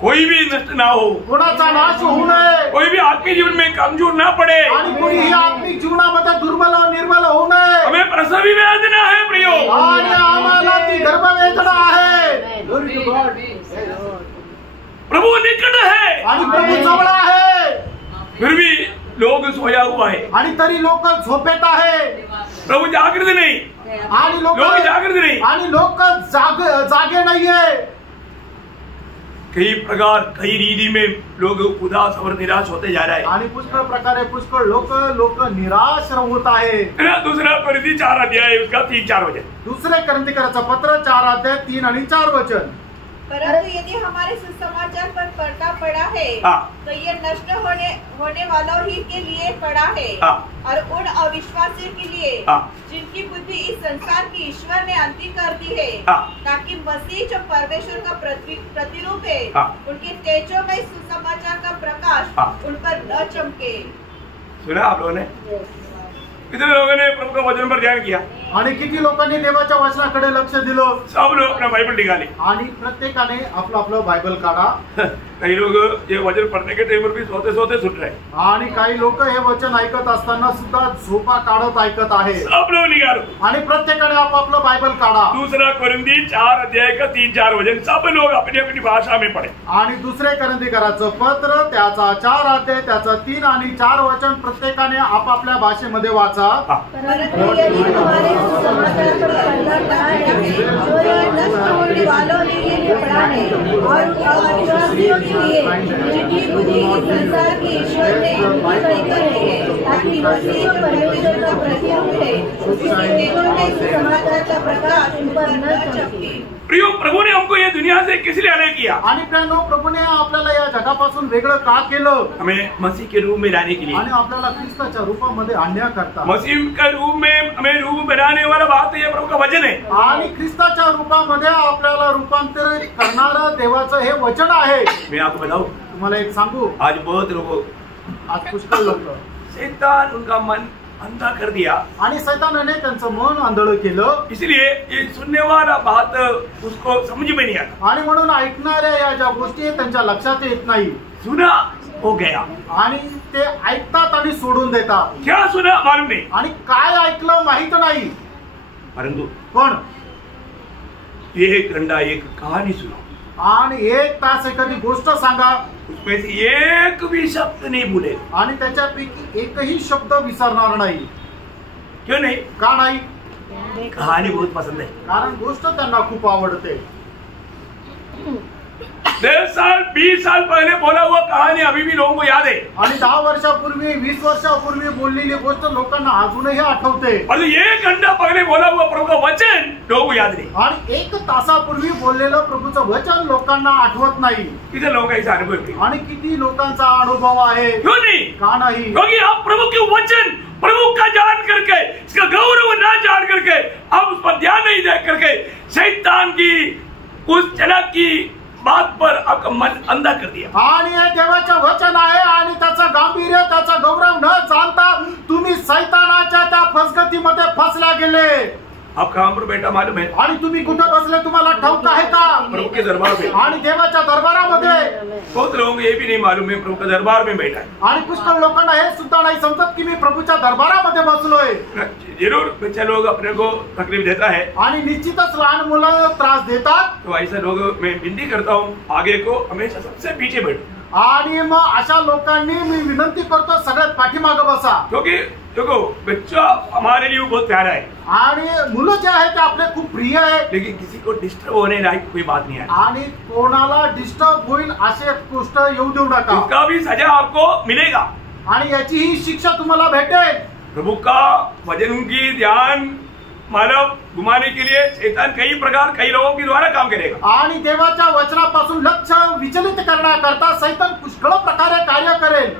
कोई भी नष्ट ना हो, कोणाचा नाश होऊ नये। कोई भी आत्मिक जीवन में कमजोर ना पड़े, आणि कोणीही आत्मिक जीवनामध्ये दुर्बल निर्बल होऊ नये। हमें प्रसवी वेदना है प्रियो, आणि आम्हाला ती गर्भवेदना आहे। प्रभु निकट है, आणि प्रभू जवळ आहे। फिर भी लोग सोया हुआ है, आणि तरी लोक झोपेत आहे। प्रभु जागृत नहीं, आणि लोक जागृत नहीं, आणि लोक जागे नाहीये। कई प्रकार कई रीति में लोग उदास और निराश होते जा रहे हैं। आणि पुष्कळ प्रकारे पुष्कळ लोक निराश होत आहे। दूसरा कोरिन्थी 4 अध्याय उसका 3-4 वचन। दुसरे कोरिन्थीकराचं पत्र 4 अध्याय 3 आणि 4 वचन। परंतु यदि हमारे सुसमाचार पर पर्दा पड़ा है, तो ये नष्ट होने वालों ही के लिए पड़ा है, और उन अविश्वासियों के लिए जिनकी बुद्धि इस संसार की ईश्वर ने अंधी कर दी है, ताकि मसीह जो परमेश्वर का प्रतिरूप है, उनके तेजोमय सुसमाचार का प्रकाश उन पर न चमके। सुना आप लोगों ने? कितने लोगों ने प्रभु का वचन पर ध्यान किया? आणि किती लोकांनी देवाच्या वचनाकडे लक्ष दिलं? सब लोग अपना बाइबल निकाले आणि प्रत्येकाने आपलं आपलं बायबल काढा. कई लोग ये वचन पढ़ने के टाइम पर भी सोते सोते सुन रहे हैं. आणि काही लोक हे वचन ऐकत असताना सुद्धा झोपा काढत ऐकत आहे. सब लोग निकालो. आणि प्रत्येकाने आपापलं बायबल काढा. दूसरा कोरिंथी 4 अध्याय का 3-4 वचन सब लोग अपनी अपनी भाषा में पढ़े. आणि दुसरे कोरिंथीकराचं पत्र त्याचा 4 अध्याय त्याचा 3 आणि 4 वचन प्रत्येकाने आपापल्या भाषेमध्ये वाचा. परंतु यदि तुम्हारे सुसमाचार पर पर्दा पड़ा है, जो ये नष्ट होने वालों ने ये लिए पड़ा है, और अविश्वासियों के लिए झूठी बुद्धि इस संसार के ईश्वर ने उनकी बड़ी कर दी है, ताकि मसीह जो परमेश्वर का प्रतिरूप है, उसके तेजों में सुसमाचार का प्रकाश उन पर न चमके. प्रियो, प्रभु ने हमको ये दुनिया से किस लिए अलग किया? आणि प्रियानो, प्रभूने आपल्याला या जगापासून वेगळं का केलं? हमें मसीह के रूप में लाने के लिए. आणि आपल्याला ख्रिस्ताच्या रूपामध्ये आणण्याकरता. मसीह का रूप में हमें रूप बनाने वाला बात ये प्रभु का वचन है. आणि ख्रिस्ताच्या रूपामध्ये आपल्याला रूपांतरित करणारं देवाचं हे वचन आहे. मैं आपको बताऊं, तुम्हाला एक सांगू, आज बहुत लोगों आज पुष्कळ लोक शैतान उनका मन अंधा कर दिया. आणि शैतानाने त्यांचं मन आंधळ केलं. इसलिए ये सुनने वाला बात उसको समझ में नहीं आता. आणि म्हणून ऐकणाऱ्या या ज्या गोष्टी आहेत त्यांच्या लक्षात येत नाही. सुना हो गया आणि ते ऐकतात आणि सोडून देतात. क्या सुना मालूम नहीं. आणि काय ऐकलं माहित नाही. परंतु पण एक घंटा एक कहानी सुनो आणि 1 तास एखादी गोष्ट सांगा, उसमें से एक भी शब्द नहीं भूले. आणि त्याच्यापैकी एकही शब्द विसरणार नाही. क्यों नहीं? का नाही? कहानी बहुत पसंद है. कारण गोष्ट त्यांना खूप आवडते. 10 साल 20 साल पहले बोला हुआ कहानी अभी भी लोगों को याद है. आणि 10 वर्षापूर्वी 20 वर्षापूर्वी बोललेली गोष्ट लोकांना अजूनही आठवते. और 1 घंटा पहले बोला हुआ प्रभु का वचन लोगों को याद नहीं. आणि 1 तासापूर्वी बोललेलं प्रभूचं वचन लोकांना आठवत नाही. कितने लोगों का ऐसा अनुभव है? आणि किती लोकांचा अनुभव आहे. क्यों नहीं? का नाही? क्योंकि आप प्रभु के वचन प्रभु का जान करके, इसका गौरव ना जान करके, आप उस पर ध्यान नहीं दे करके शैतान की उस चलाक की बात पर आपका मन अंधा कर दिया. आणि हे देवाचं वचन आहे आणि त्याचं गांभीर्य त्याचा गौरव न जाणता तुम्ही सैतानाच्या त्या फसगतीमध्ये फसला गेले. आप कहां पर बैठा मालूम है? आणि तुम्ही कुठं बसले तुम्हाला ठाऊक आहे का? प्रभु के दरबार में. आणि देवाच्या दरबारामध्ये. बहुत लोगों को ये भी नहीं मालूम है प्रभु के दरबार में बैठा है. आणि पुष्कळ लोकांना हे सुद्धा नाही समजत की मी प्रभूच्या दरबारामध्ये बसलोय. जरूर बच्चा लोग अपने को तकलीफ देता है. आणि निश्चितच लहान मुलं त्रास देतात. तो ऐसे लोग मैं विनती करता हूँ आगे को हमेशा सबसे पीछे बैठो. आणि मग अशा लोकांनी मी विनंती करतो सगळ्यात पाठीमागे बसा. क्योंकि देखो बच्चा हमारे लिए बहुत प्यारा है. आणि मुलं जे आहे ते आपले खूप प्रिय आहे. लेकिन किसी को डिस्टर्ब होने लायक कोई बात नहीं है. आणि कोणाला डिस्टर्ब होईल अशी गोष्ट येऊ देऊ नका. उसका भी सजा आपको मिलेगा. आणि याची ही शिक्षा तुम्हाला भेटेल. प्रभु का वचन की ध्यान मानव घुमाने के लिए शैतान कई प्रकार कई लोगों के द्वारा काम करेगा. आणि देवाच्या वचनापासून लक्ष विचलित करण्याकरता सैतान पुष्कळ प्रकारे कार्य करेल.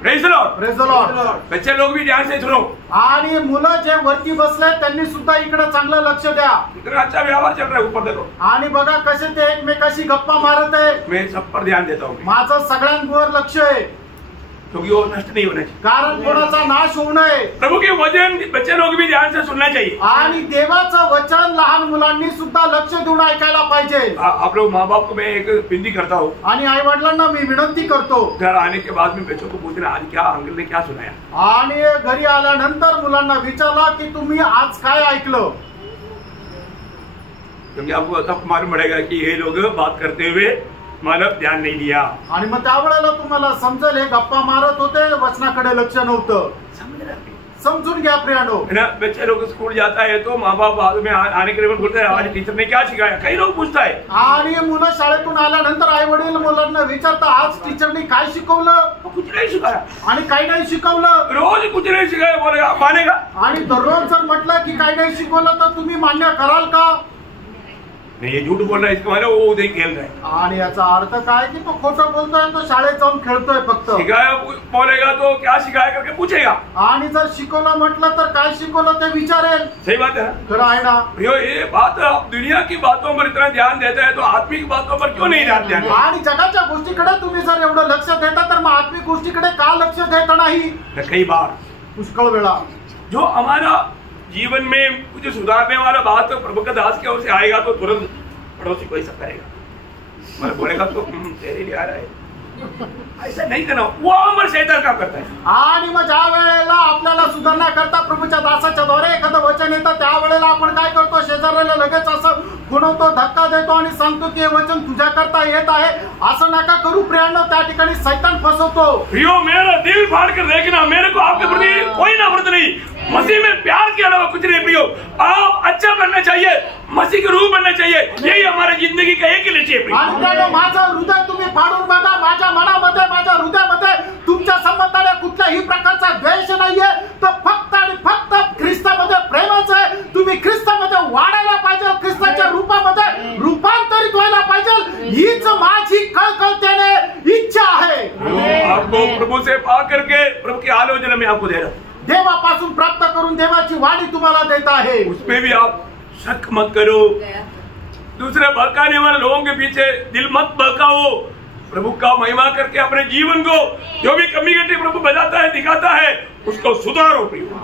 Praise the Lord. Praise the Lord. बच्चे लोग भी ध्यान से सुनो. आणि मुलं जे वरती बसले त्यांनी सुद्धा इकडे चांगलं लक्ष द्या. इतना अच्छा व्यवहार चल रहा है ऊपर देखो. आणि बघा कसे ते एकमेकाशी गप्पा मारत आहे. मैं सब पर ध्यान देता हूँ माझं सगळ्यांवर लक्ष आहे. क्योंकि वो नष्ट नहीं होना चाहिए. कारण कोणाचा नाश होऊ नये. प्रभु के वचन बच्चे लोग भी ध्यान से सुनना चाहिए. आणि देवाचं वचन लहान मुलांनी सुद्धा लक्ष देऊन ऐकायला पाहिजे. आप लोग माँ बाप को मैं एक विनती करता हूँ. आणि आई वडिलांना मी विनंती करतो घर आने के बाद में बच्चों को पूछना आज क्या अंकल ने क्या सुनाया. आणि घरी आल्यानंतर मुलांना विचारला की तुम्ही आज काय ऐकलं. क्योंकि आपको तब मालूम पड़ेगा कि ये लोग बात करते हुए मानव ध्यान नहीं दिया. आणि मग त्यावेळेला तुम्हाला समजेल हे गप्पा मारत होते वचनाकडे लक्ष नव्हतं. समजून घ्या प्रियानो. बच्चे लोग स्कूल जाता है तो माँ बाप बाद में आने के लिए बोलते हैं आज टीचर ने क्या सिखाया. कई लोग पूछता है. आणि मुलं शाळेतून आल्यानंतर आई वडील मुलांना विचारता आज टीचरने काय शिकवलं. कुछ नहीं सिखाया. आणि काही नाही शिकवलं. रोज कुछ नहीं सिखाया बोलेगा मानेगा. आणि दररोज जर म्हटलं की काही नाही शिकवलं तर तुम्ही मान्य कराल का. नहीं ये झूठ बोल रहा है इसका मतलब वो उधर खेल रहा है. आणि याचा अर्थ काय की तो खोटं बोलतोय. तो शाळेत जाऊन खेळतोय फक्त. सिखाया बोलेगा तो क्या सिखाया करके पूछेगा. आणि जर शिकवलं म्हटलं तर काय शिकवलं ते विचारेल. सही बात है. खरं आहे ना. ये बात आप दुनिया की बातों पर इतना ध्यान देते हैं तो आत्मिक बातों पर क्यों नहीं ध्यान देते. आणि जगाच्या गोष्टीकडे तुम्ही जर एवढं लक्ष देता तर मग आत्मिक गोष्टीकडे का लक्ष देत नाही. कई बार पुष्कळ वेळा जो हमारा जीवन में कुछ सुधारने वाला बात तो प्रभु का दास की ओर से आएगा तो तुरंत पड़ोसी को ऐसा करेगा, मैं बोलेगा तो तेरे लिए आ रहा है, ऐसा नाही करणार. वो अमर शैतान काम करताय. आणि मग ज्या वेळेला आपल्याला सुधारणा करता प्रभूच्या दासाच्या द्वारे एखादं वचन येतं त्यावेळेला आपण काय करतो, शेजाऱ्याला लगेच असं गुणवतो, धक्का देतो आणि सांगतो की हे वचन तुझ्या करता येत आहे. असं नका करू प्रियांनो, त्या ठिकाणी शैतान फसवतो. प्रियो मेरा दिल फाड़ कर देखना, मेरे को आपके प्रति कोई नफरत नहीं, मसीह में प्यार के अलावा कुछ नहीं. प्रियो आप अच्छा बनना चाहिए, मसीह के रूप बनना चाहिए, यही हमारी जिंदगी का एक लक्ष्य है. आणि प्रियांनो, माझं हृदय तुम्ही फाडून बघा, माझ्या मनामध्ये माझ्या हृदयामध्ये तुमच्या संबंधाने कुठल्याही प्रकारचा द्वेष नाहीये, तर फक्त आणि फक्त ख्रिस्तामध्ये प्रेमच आहे. तुम्ही ख्रिस्तामध्ये वाढायला पाहिजे, ख्रिस्ताच्या रूपामध्ये रूपांतरित व्हायला पाहिजे, हीच माझी कळकळतेने इच्छा आहे. आपको प्रभु से पा करके प्रभु की आलोचना में आपको दे रहा, देवापासून प्राप्त करून देवाची वाणी तुम्हाला देत आहे. उसमें भी आप शक मत करो, दूसरे बहकाने वाले लोगों के पीछे दिल मत बहकाओ. प्रभु का महिमा करके अपने जीवन को जो भी कमी घटी प्रभु बजाता है, दिखाता है, उसको सुधारो.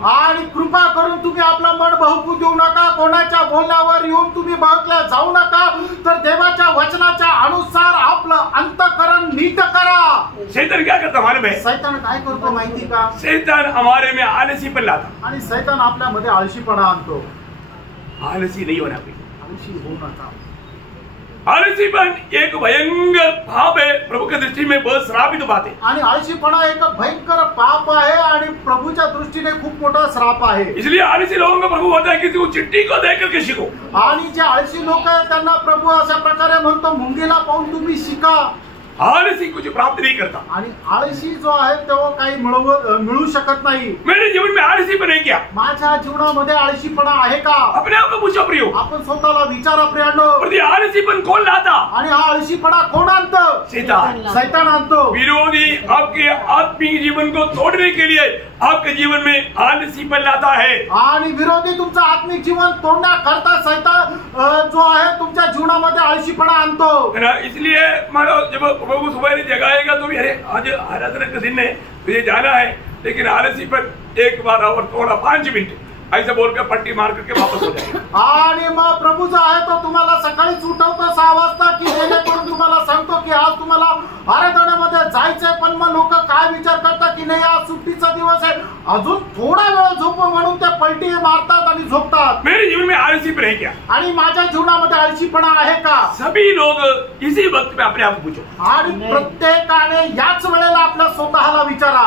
आणि कृपा करून तुम्ही आपलं मन बहकू देऊ नका, कोणाच्या बोलण्यावर येऊन तुम्ही बहकल्या जाऊ नका, तर देवाच्या वचनाच्या अनुसार आपलं अंतःकरण नीट करा. शैतान क्या करता हमारे में? शैतान काय करतो माहिती का? शैतान हमारे में आलसी पण लाता, आणि शैतान आपल्यामध्ये आळशीपणा आणतो. आलसी नहीं होना. आळशी होऊ नका. आलसीपन एक भयंकर पाप है, प्रभु की दृष्टि में बहुत श्रापित बात है. आणि आळशीपणा एक भयंकर पाप आहे आणि प्रभूच्या दृष्टीने खूप मोठा श्राप आहे. इसलिए आलसी लोगों को प्रभु बोलता है कि तू चिट्ठी को देख करके सीखो. आणि जे आळशी लोक आहेत त्यांना प्रभू अशा प्रकारे म्हणतो, मुंगीला पाहून तुम्ही शिका. आलसी कुछ प्राप्त नहीं करता. आणि आळशी जो आहे तो काही मिळू शकत नाही. मेरे जीवन में आलसीपन है क्या? माझ्या जीवनामध्ये आळशीपणा आहे का? अपने आप को पूछो प्रियो. आपण स्वतःला विचारा प्रियांनो. और ये आलसीपन कौन लाता? आणि हा आळशीपणा कोण आणतं? शैतान. शैतान आणतो. विरोधी आपके आत्मिक जीवन को तोड़ने के लिए आपके जीवन में आलसीपन लाता है. आणि विरोधी तुमचं आत्मिक जीवन तोडण्याकरता शैतान जो आहे तुमच्या जीवनामध्ये आळशीपणा आणतो. इसलिए मानो जब प्रभु सुबह जगाएगा तो भी अरे आज आराधना का दिन है, तुझे जाना है, लेकिन आलसी पर एक बार और थोड़ा 5 मिनट ऐसे बोलकर पट्टी मार करके वापस हो जाएगा. आणि मग प्रभू जो आहे तो तुम्हाला सकाळीच उठवतो 6 वाजता की जेणेकरून तुम्हाला सांगतो की आज तुम्हाला आराधनेमध्ये जायचंय, पण मग लोक काय विचार करतात की नाही आज सुट्टीचा दिवस आहे, अजून थोडा वेळ झोपू म्हणून ते पलटी मारतात आणि झोपतात. मेरे जीवन में आलसीपन है क्या? आणि माझ्या जीवनामध्ये आळशीपणा आहे का? सभी लोग इसी वक्त में अपने आप को पूछो. आणि प्रत्येकाने याच वेळेला आपल्या स्वतःला विचारा,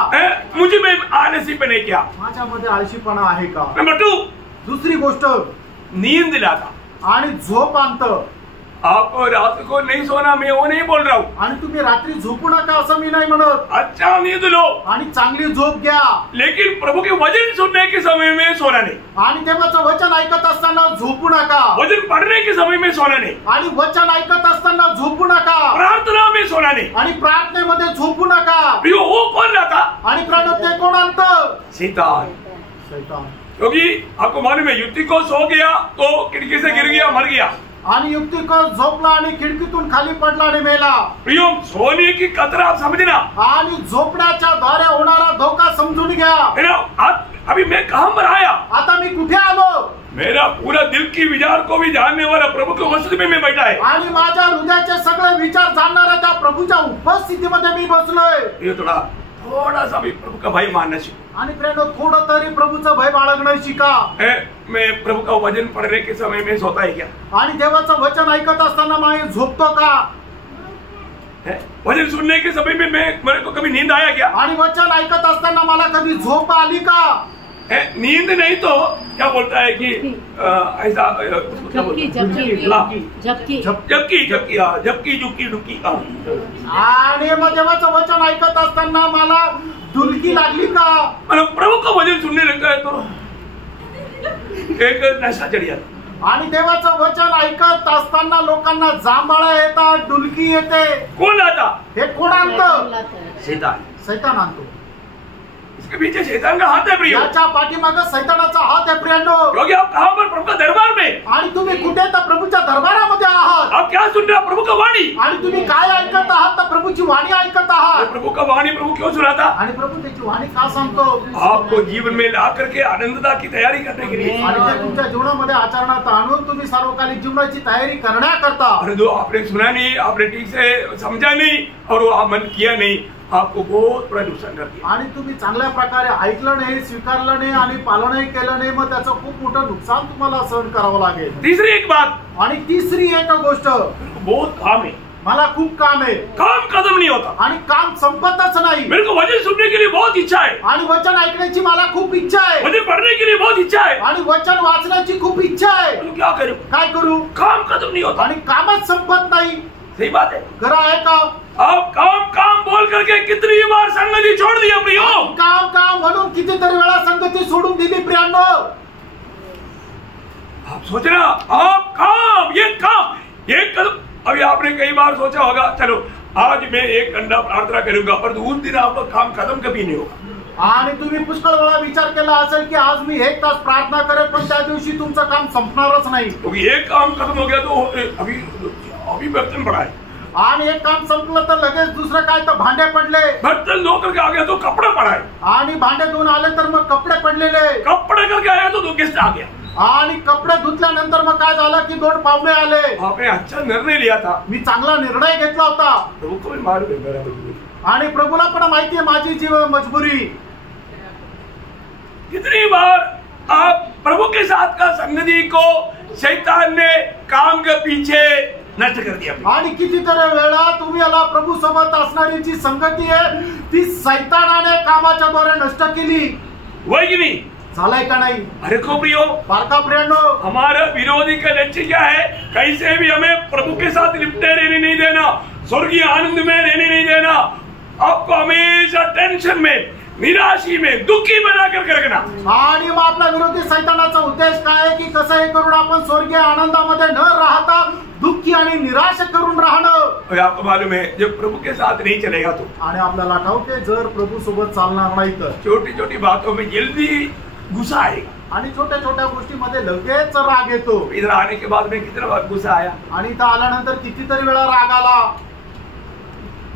मुझे में आलसीपन है क्या? माझ्यामध्ये आळशीपणा आहे का? नंबर 2, दुसरी गोष्ट नींद लाता. आणि झोप आणतं. आपको रात को नहीं सोना, मैं वो नहीं बोल रहा हूँ. आणि तुम्ही रात्री झोपू नका असं मी नाही म्हणत. अच्छा नींद लो आणि चांगली झोप घ्या, लेकिन प्रभु के वचन सुनने के समय में सोना नहीं. आणि देवाचं वचन ऐकत असताना झोपू नका. वचन पढ़ने के समय में सोना नहीं. आणि वचन ऐकत असताना झोपू नका. प्रार्थना में सोना नहीं. आणि प्रार्थनेमध्ये झोपू नका. प्रियो वो कौन लाता? आणि प्राण ते कोण आणतं? शैतान. शैतान. क्योंकि आपको मालूम है युक्ति को सो गया तो खिड़की से गिर गया, मर गया. आणि युक्तिक झोपला आणि खिडकीतून खाली पडला आणि मेला. प्रियो सोने की कतरा आप समझना. आणि झोपण्याच्या द्वारे होणारा धोका समजून घ्या. अभी मैं कहां पर आया? आता मी कुठे आलो? मेरा पूरा दिल की विचार को भी जानने वाला प्रभु के वसत में मैं बैठा है. आणि माझ्या हृदयाचे सगळे विचार जाणणाऱ्या त्या प्रभूच्या उपस्थितीमध्ये मी बसलोय. ये थोड़ा सा भी प्रभु का भय मानना सीखो. आणि प्रेम थोडं तरी प्रभूचं भय बाळगणं शिका. मैं प्रभु का वचन पढ़ने के समय में सोता है क्या? आणि देवाचं वचन ऐकत असताना मी झोपतो का? वचन सुनने के समय में मेरे को कभी नींद आया क्या? आणि वचन ऐकत असताना मला कधी झोप आली का? नींद नहीं तो क्या बोलता है कि ऐसा झपकी झुकी डुकी. आणि मग देवाचं वचन ऐकत असताना मला डुलकी लागली का? प्रभु का वचन सुनने लगा है तो एक नशा चढ़ जाता. आणि देवाचं वचन ऐकत असताना लोकांना जांभळा येतात, डुलकी येते. कोण आता? हे कोण आणतं? शैतान. शैतान आणतो. इसके पीछे शैतान का हाथ है प्रियो. याच्या पाठीमागे शैतानाचा हात आहे प्रियांनो. क्योंकि आप कहां पर? प्रभु का दरबार में. आणि तुम्ही कुठे? तर प्रभूच्या दरबारामध्ये आहात. आप क्या सुन रहे हो? प्रभु का वाणी. आणि तुम्ही काय ऐकत आहात? तर प्रभूची वाणी ऐकत आहात. प्रभु का वाणी, प्रभु क्यों सुनाता? आणि प्रभू त्याची वाणी का सांगतो? आपको जीवन में ला करके आनंदता की तैयारी करने के लिए, आणि ते तुमच्या जीवनामध्ये आचरणात आणून तुम्ही सार्वकालिक जीवनाची तयारी करण्याकरता. परंतु आपने सुना नहीं, आपने ठीक से समझा नहीं और वो अमल किया नहीं, आपको बहुत बड़ा नुकसान कर दिया. आणि तुम्ही चांगल्या प्रकारे ऐकलं नाही, स्वीकारलं नाही आणि पालनही केलं नाही, मग त्याचं खूप मोठं नुकसान तुम्हाला सहन करावं लागेल. तीसरी एक बात, आणि तिसरी एक गोष्ट, बहुत काम है, मला खूप काम आहे, काम खत्म नहीं होता, आणि काम संपतच नाही. मेरे को वचन सुनने के लिए बहुत इच्छा है, आणि वचन ऐकण्याची मला खूप इच्छा आहे, वचन पढ़ने के लिए बहुत इच्छा है, आणि वचन वाचण्याची खूप इच्छा आहे. तो क्या करूं? काय करू? काम खत्म नहीं होता. आणि कामच संपत नाही. सही बात है. खरं आहे का? आप काम काम बोल करके कितनी बार संगति छोड़ दी अपनी हो. काम काम म्हणून कितीतरी वेळा संगती सोडून दिली प्रियांनो. आप सोचना, आप काम, ये कदम. अभी आपने कई बार सोचा होगा, चलो आज मैं 1 घंटा प्रार्थना करूंगा, पर उस दिन आपका काम खत्म कभी नहीं होगा. आणि तुम्ही पुष्कळ वेळा विचार केला असेल की आज मी 1 तास प्रार्थना करेन, पण त्या दिवशी तुमचं काम संपणारच नाही. क्योंकि एक काम खत्म हो गया तो अभी बर्तन पड़ा है, आणि एक काम संपलं तर लगेच दुसरं काय, तर भांडे पडले. बर्तन धो करके आ गया तो कपड़ा पड़ा है, आणि भांडे धुवून आले तर मग कपडे पडलेले. कपड़े करके आया तो गेस्ट आ गया. आणि कपडे धुतल्यानंतर मग काय झालं की 2 पाहुणे आले. आपने अच्छा निर्णय लिया था, मी चांगला निर्णय घेतला होता. प्रभु को भी मालूम है मेरा मजबूरी. आणि प्रभूला पण माहिती आहे माझी जीवन मजबुरी. कितनी बार आप प्रभु के साथ का संगति को शैतान ने काम के पीछे नष्ट कर दिया. आणि कितीतरी वेळा तुम्ही याला प्रभू सोबत असणारी जी संगती आहे ती सैतानाने कामाच्या द्वारे नष्ट केली. वही की नहीं? झालाय का नाही? अरे को प्रियो, बारका प्रियांनो, हमारा विरोधी का लक्ष्य क्या है? कैसे भी हमें प्रभु के साथ लिपटे रहने नहीं देना, स्वर्गीय आनंद में रहने नहीं देना, आपको हमेशा टेंशन में, निराशी में, दुखी बना करके रखना. आणि मग आपला विरोधी सैतानाचा उद्देश काय आहे की कसं हे करून आपण स्वर्गीय आनंदामध्ये न राहता दुःखी आणि निराश करून राहणं. आपको मालूम है, जब प्रभु के साथ नहीं चलेगा तो, आणि आपल्याला ठाऊक आहे जर प्रभू सोबत चालणार नाही तर छोटी छोटी बातों में जल्दी गुस्सा आएगा. आणि छोट्या छोट्या गोष्टीमध्ये लगेच राग येतो. इधर आने के बाद में कितना बार गुस्सा आया, आणि इथं आल्यानंतर कितीतरी वेळा राग आला.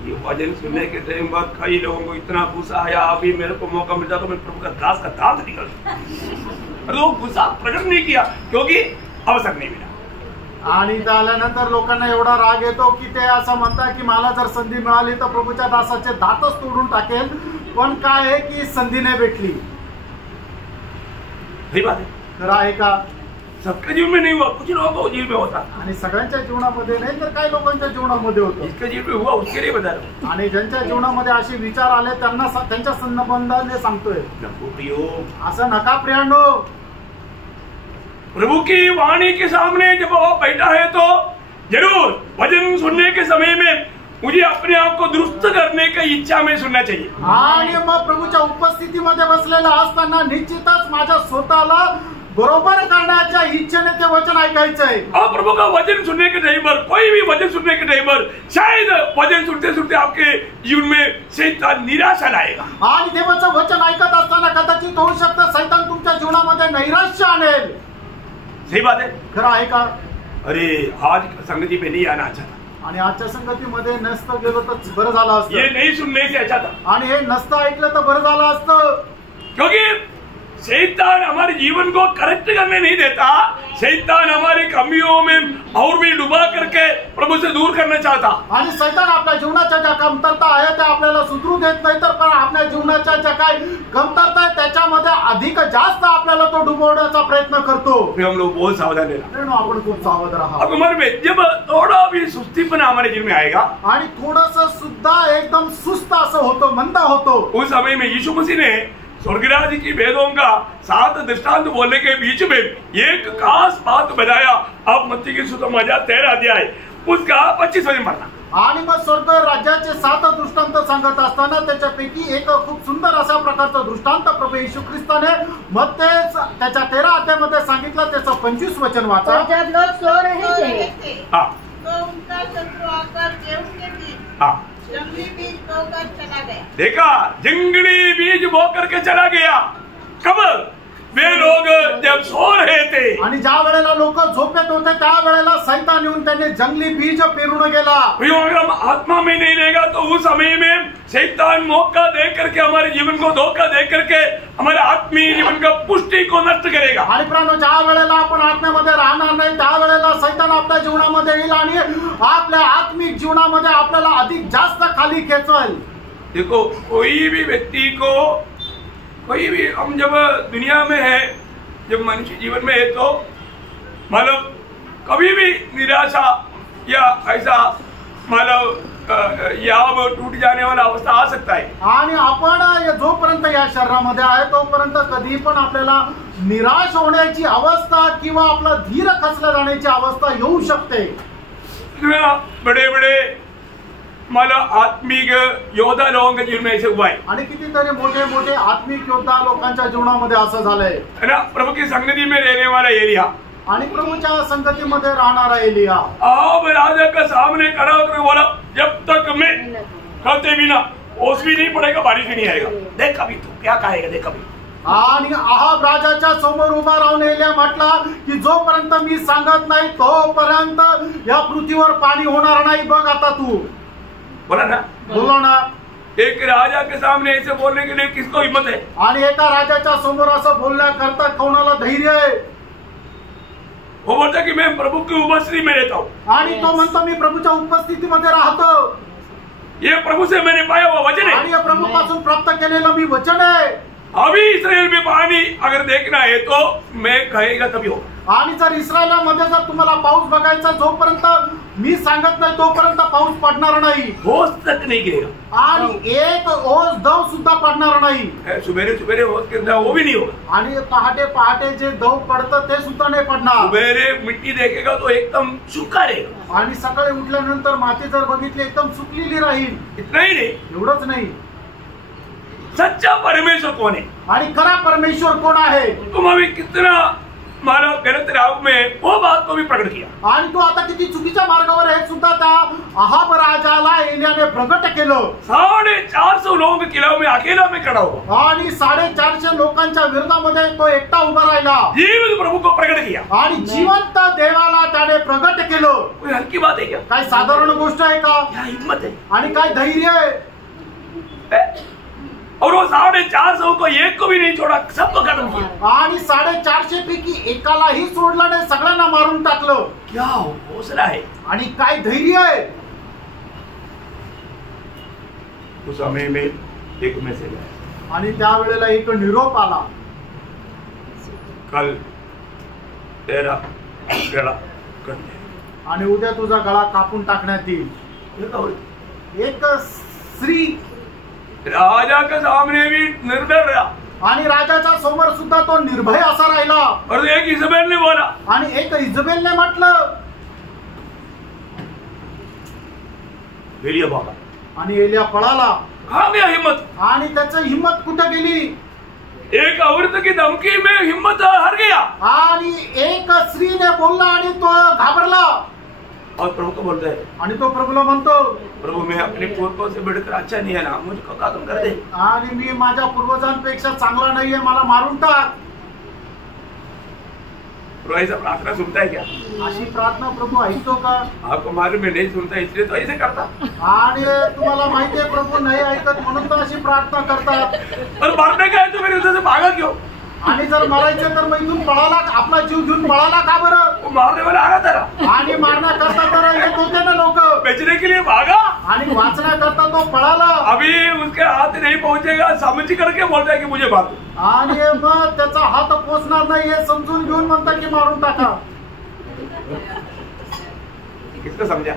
ये वचन सुनने के टाइम बाद कई लोगों को इतना गुस्सा आया, अभी मेरे को मौका मिलता तो मैं प्रभु का दास का दांत निकलता. और वो गुस्सा प्रकट नहीं किया क्योंकि अवसर नहीं मिला. आणि इथं आल्यानंतर लोकांना एवढा राग येतो की ते असं म्हणतात की मला जर संधी मिळाली तर प्रभूच्या दासाचे दातच तोडून टाकेल, पण काय आहे की संधी नाही भेटली. सही बात है. खरं आहे का? सबके जीवन में नहीं हुआ, कुछ लोगों को जीवन में होता, आणि सगळ्यांच्या जीवनामध्ये नाही तर काही लोकांच्या जीवनामध्ये होतं. जिसके जीवन में हुआ उसके लिए बता रहा हूँ. आणि ज्यांच्या जीवनामध्ये असे विचार आले त्यांना त्यांच्या संबंधाने सांगतोय. असं नका प्रियांनो. प्रभु की वाणी के सामने जब वो बैठा है तो जरूर वचन सुनने के समय में मुझे अपने आप को दुरुस्त करने की इच्छा में सुनना चाहिए. आणि मग प्रभूच्या उपस्थितीमध्ये बसलेला असताना निश्चितच माझ्या स्वतःला बरोबर करण्याच्या इच्छेने ते वचन ऐकायचंय. और प्रभु का वचन सुनने के टाइम पर, कोई भी वचन सुनने के टाइम पर शायद वचन सुनते सुनते आपके जीवन में शैतान निराशा लाएगा. आणि देवाचं वचन ऐकत असताना कदाचित होऊ शकतं सैतान तुमच्या जीवनामध्ये नैराश्य आणेल. सही बात है. खरं आहे का? अरे आज संगति में नहीं आना अच्छा था, आणि आजच्या संगतीमध्ये नसतं गेलो तर बरं झालं असतं. ये नहीं सुनने से अच्छा था. आणि हे नसतं ऐकलं तर बरं झालं असतं. क्योंकि शैतान हमारे जीवन को करेक्ट करने नहीं देता, शैतान हमारी कमियों में और भी डुबा करके प्रभु से दूर करना चाहता. आणि सैतान आपल्या जीवनाच्या ज्या कमतरता आहे त्या आपल्याला सुधरू देत नाही, तर पण आपल्या जीवनाच्या ज्या काही कमतरता आहे त्याच्यामध्ये अधिक जास्त आपल्याला तो डुबवण्याचा प्रयत्न करतो. हम लोग बहुत सावधान रहना. आपण खूप सावध राहा. अब उम्र में जब थोड़ा भी सुस्तीपना हमारे जीवन में आएगा, आणि थोडस सुद्धा एकदम सुस्त असं होतं, मंद होतो, उस समय में यीशु मसीह ने स्वर्गराज की वेदों का 7 दृष्टांत बोलने के बीच में एक खास बात बताया. आप मत्ती की सुसमाचार 13 अध्याय उसका 25 वचन पढ़ना. आणि मग स्वर्ग राज्याचे 7 दृष्टांत सांगत असताना त्याच्यापैकी एक खूप सुंदर अशा प्रकारचा दृष्टांत प्रभू येशू ख्रिस्ताने मत्ती त्याच्या 13 अध्यायामध्ये सांगितलं. त्याचं 25 वचन वाचा. और जब लोग सो रहे थे तो उनका शत्रु आकर गेहूं के बीच जंगली बीज बोकर चला गया. देखा, जंगली बीज बो करके चला गया. कब? वे लोग जब सो रहे थे आणि ज्या वेळेला लोक झोपेत होते त्या वेळेला सैतान येऊन त्याने जंगली बीज पेरून गेला। अगर हम आत्मा में नहीं रहेगा तो उस समय में शैतान मौका दे करके हमारे जीवन को धोखा दे करके हमारे आत्मीय जीवन का पुष्टि को नष्ट करेगा। आणि प्राणो ज्या वेळेला आपण आत्म्यामध्ये राहणार नाही त्या वेळेला सैतान आपल्या जीवनामध्ये येईल आणि आपल्या आत्मिक जीवनामध्ये आपल्याला अधिक जास्त खाली खेचेल। देखो कोई भी व्यक्ति को कोई भी हम जब दुनिया में है जब मनुष्य जीवन में है तो मतलब कभी भी निराशा या ऐसा मतलब याव टूट जाने वाला अवस्था आ सकता है। आणि आपण जोपर्यंत या शरीरामध्ये आहे तोपर्यंत कधी पण आपल्याला निराश होण्याची अवस्था किंवा आपला धीर खचला जाण्याची अवस्था येऊ शकते। बड़े बड़े मतलब आत्मिक योद्धा लोगों के जीवन में ऐसे हुआ है आणि कितीतरी मोठे मोठे आत्मिक योद्धा लोकांच्या जीवनामध्ये असं झालंय है ना। प्रभु की संगति में रहने वाला एलिया आणि प्रभूच्या संगतीमध्ये राहणारा एलिया अब राजा का सामने खड़ा होकर बोला जब तक मैं कहते बिना ओस भी नहीं पड़ेगा बारिश भी नहीं आएगा, देख अभी तू क्या कहेगा देख अभी। आणि अहाब राजाच्या समोर उभा राहून एलिया म्हटला की जोपर्यंत मी सांगत नाही तोपर्यंत या पृथ्वीवर पाणी होणार नाही, बघ आता तू। बोला ना बोलो ना। एक राजा के सामने ऐसे बोलने के लिए किसको हिम्मत है? आणि एका राजाच्या समोर असं बोलण्याकरता कोणाला धैर्य आहे? वो बोलता कि मैं प्रभु की उपस्थिति में रहता हूँ आणि तो म्हणतो मी प्रभूच्या उपस्थितीमध्ये राहतो। ये प्रभु से मैंने पाया हुआ वचन है आणि हे प्रभूपासून प्राप्त केलेलं मी वचन आहे। अभी इस्राएल में पानी अगर देखना है तो मैं कहेगा तभी होगा। आणि जर इस्रायलमध्ये जर तुम्हाला पाऊस बघायचा जोपर्यंत मी सांगत नाही तोपर्यंत पाऊस पडणार नाही, होश तक नहीं गिरेगा आणि एक ओस दव सुद्धा पडणार नाही। सुबेरे सुबेरे होश गिरता वो भी नहीं होगा आणि पहाटे पहाटे जे दव पडतं ते सुद्धा नाही पडणार। सुबेरे मिट्टी देखेगा तो एकदम सूखा रहेगा आणि सकाळी उठल्यानंतर माती जर बघितली एकदम सुकलेली राहील। इतना ही नहीं, एवढंच नाही, सच्चा परमेश्वर कौन है आणि खरा परमेश्वर कोण आहे? तुम अभी कितना मानव गलत राह में वो बात को भी प्रकट किया आणि तो आता किती चुकीच्या मार्गावर आहे सुद्धा त्या अहाब राजाला एलियाने प्रगट केलं। 450 लोगों के खिलाफ में अकेला में खड़ा हुआ आणि 450 लोकांच्या विरोधामध्ये तो एकटा उभा राहिला। जीवित प्रभु को प्रकट किया आणि जिवंत देवाला त्याने प्रगट केलं। कोई हल्की बात है क्या? काय साधारण गोष्ट आहे का? क्या हिम्मत है आणि काय धैर्य आहे? और वो 450 को एक को भी नहीं छोड़ा, सबको खत्म किया। आणि 450 पैकी एकालाही सोडलं नाही, सगळ्यांना मारून टाकलं। क्या हौसला है आणि काय धैर्य आहे? उस समय में एक मैसेज आया आणि त्यावेळेला एक निरोप आला, कल तेरा गला कट जाएगा आणि उद्या तुझा गळा कापून टाकण्यात येईल। एक स्त्री राजा के सामने भी निर्भय रहा आणि राजाच्या समोर सुद्धा तो निर्भय असा राहिला। और एक इजबेल ने बोला आणि एक इजबेलने म्हटलं, एलिया भागा। आणि एलिया पळाला। कहाँ गया हिम्मत? आणि त्याची हिम्मत कुठे गेली? एक औरत की धमकी में हिम्मत हार गया आणि एक स्त्रीने बोलला आणि तो घाबरला। और प्रभु को बोलता है आणि तो प्रभूला म्हणतो, प्रभु मैं अपने पूर्वजों से बढ़कर अच्छा नहीं है ना, मुझको खत्म कर दे। आणि मी माझ्या पूर्वजांपेक्षा चांगला नाहीये, मला मारून टाक। प्रभु ऐसा प्रार्थना सुनता है क्या? अशी प्रार्थना प्रभू ऐकतो का? आपको मालूम में नहीं सुनता इसलिए तो ऐसे करता। आणि तुम्हाला माहितीये प्रभू नाही ऐकत म्हणून तर अशी प्रार्थना करतात। और मारने का है तो मेरे उधर से भागा क्यों? आणि जर मारायचं तर मग इथून पळाला, आपला जीव घेऊन पळाला का बरं? वो मारने वाला आ रहा था आणि मारण्याकरता तर येत होते ना लोक, बेचने के लिए भागा आणि वाचण्याकरता तो पळाला। अभी उसके हाथ नहीं पहुंचेगा समझ करके बोलता है कि मुझे मार दो। आणि मग त्याचा हात पोचणार नाही हे समजून घेऊन म्हणतात की मारून टाका। किसको समझा?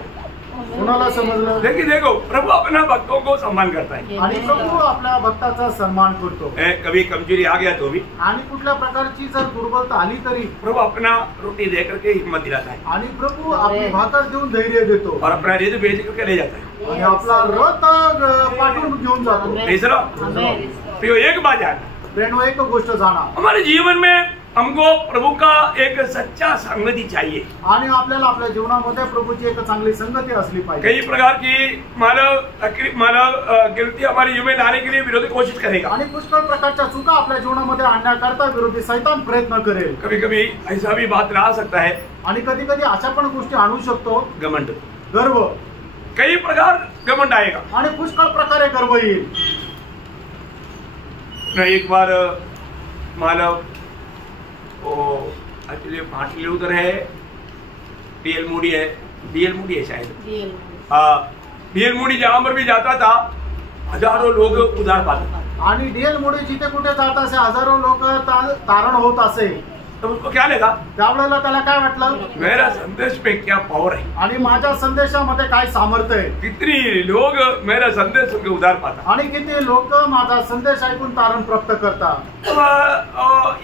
कोणाला समजलं? लेकिन देखो प्रभु अपना भक्तों को सम्मान करता है आणि प्रभू आपल्या भक्ताचा सन्मान करतो। कभी कमजोरी आ गया तो भी आणि कुठल्या प्रकारची जर दुर्बलता आली तरी प्रभु अपना रोटी दे करके हिम्मत दिलाता है आणि प्रभू आपली भाकर देऊन धैर्य देतो और अपना रेत बेच करके ले जाता है। आणि आपला रथ पाठवून घेऊन जातो। तीसरा तो एक बात जानना, प्रेरणो एक गोष्ट जाणा, हमारे जीवन में हमको प्रभु का एक सच्चा संगति चाहिए। आणि आपल्याला आपल्या जीवनामध्ये प्रभूची एक चांगली संगती असली पाहिजे। कई प्रकार की मानव गिरती हमारे जीवन में लाने के लिए विरोधी कोशिश करेगा आणि पुष्कळ प्रकारच्या चुका आपल्या जीवनामध्ये आणण्याकरता विरोधी शैतान प्रयत्न करेल। कभी कभी ऐसा भी बात ला सकता है आणि कधी कधी अशा पण गोष्टी आणू शकतो, घमंड, गर्व, कई प्रकार घमंड आएगा आणि पुष्कळ प्रकारे गर्व येईल। एक बार मानव एक्चुअली मार्टिन लूथर है, डीएल मूडी है शायद, डीएल मूडी जहां पर भी जाता था हजारों लोग उधार पाते, आणि डीएल मूडी जिथे कुठे जात असे हजारो लोक तारण होत असे, तो उसको क्या लगा, त्यावेळेला त्याला काय वाटलं, मेरा संदेश में क्या पावर है, आणि माझ्या संदेशामध्ये काय सामर्थ्य आहे, कितनी लोग मेरा संदेश सुन के उधार पाता, आणि किती लोक माझा संदेश ऐकून तारण प्राप्त करतात।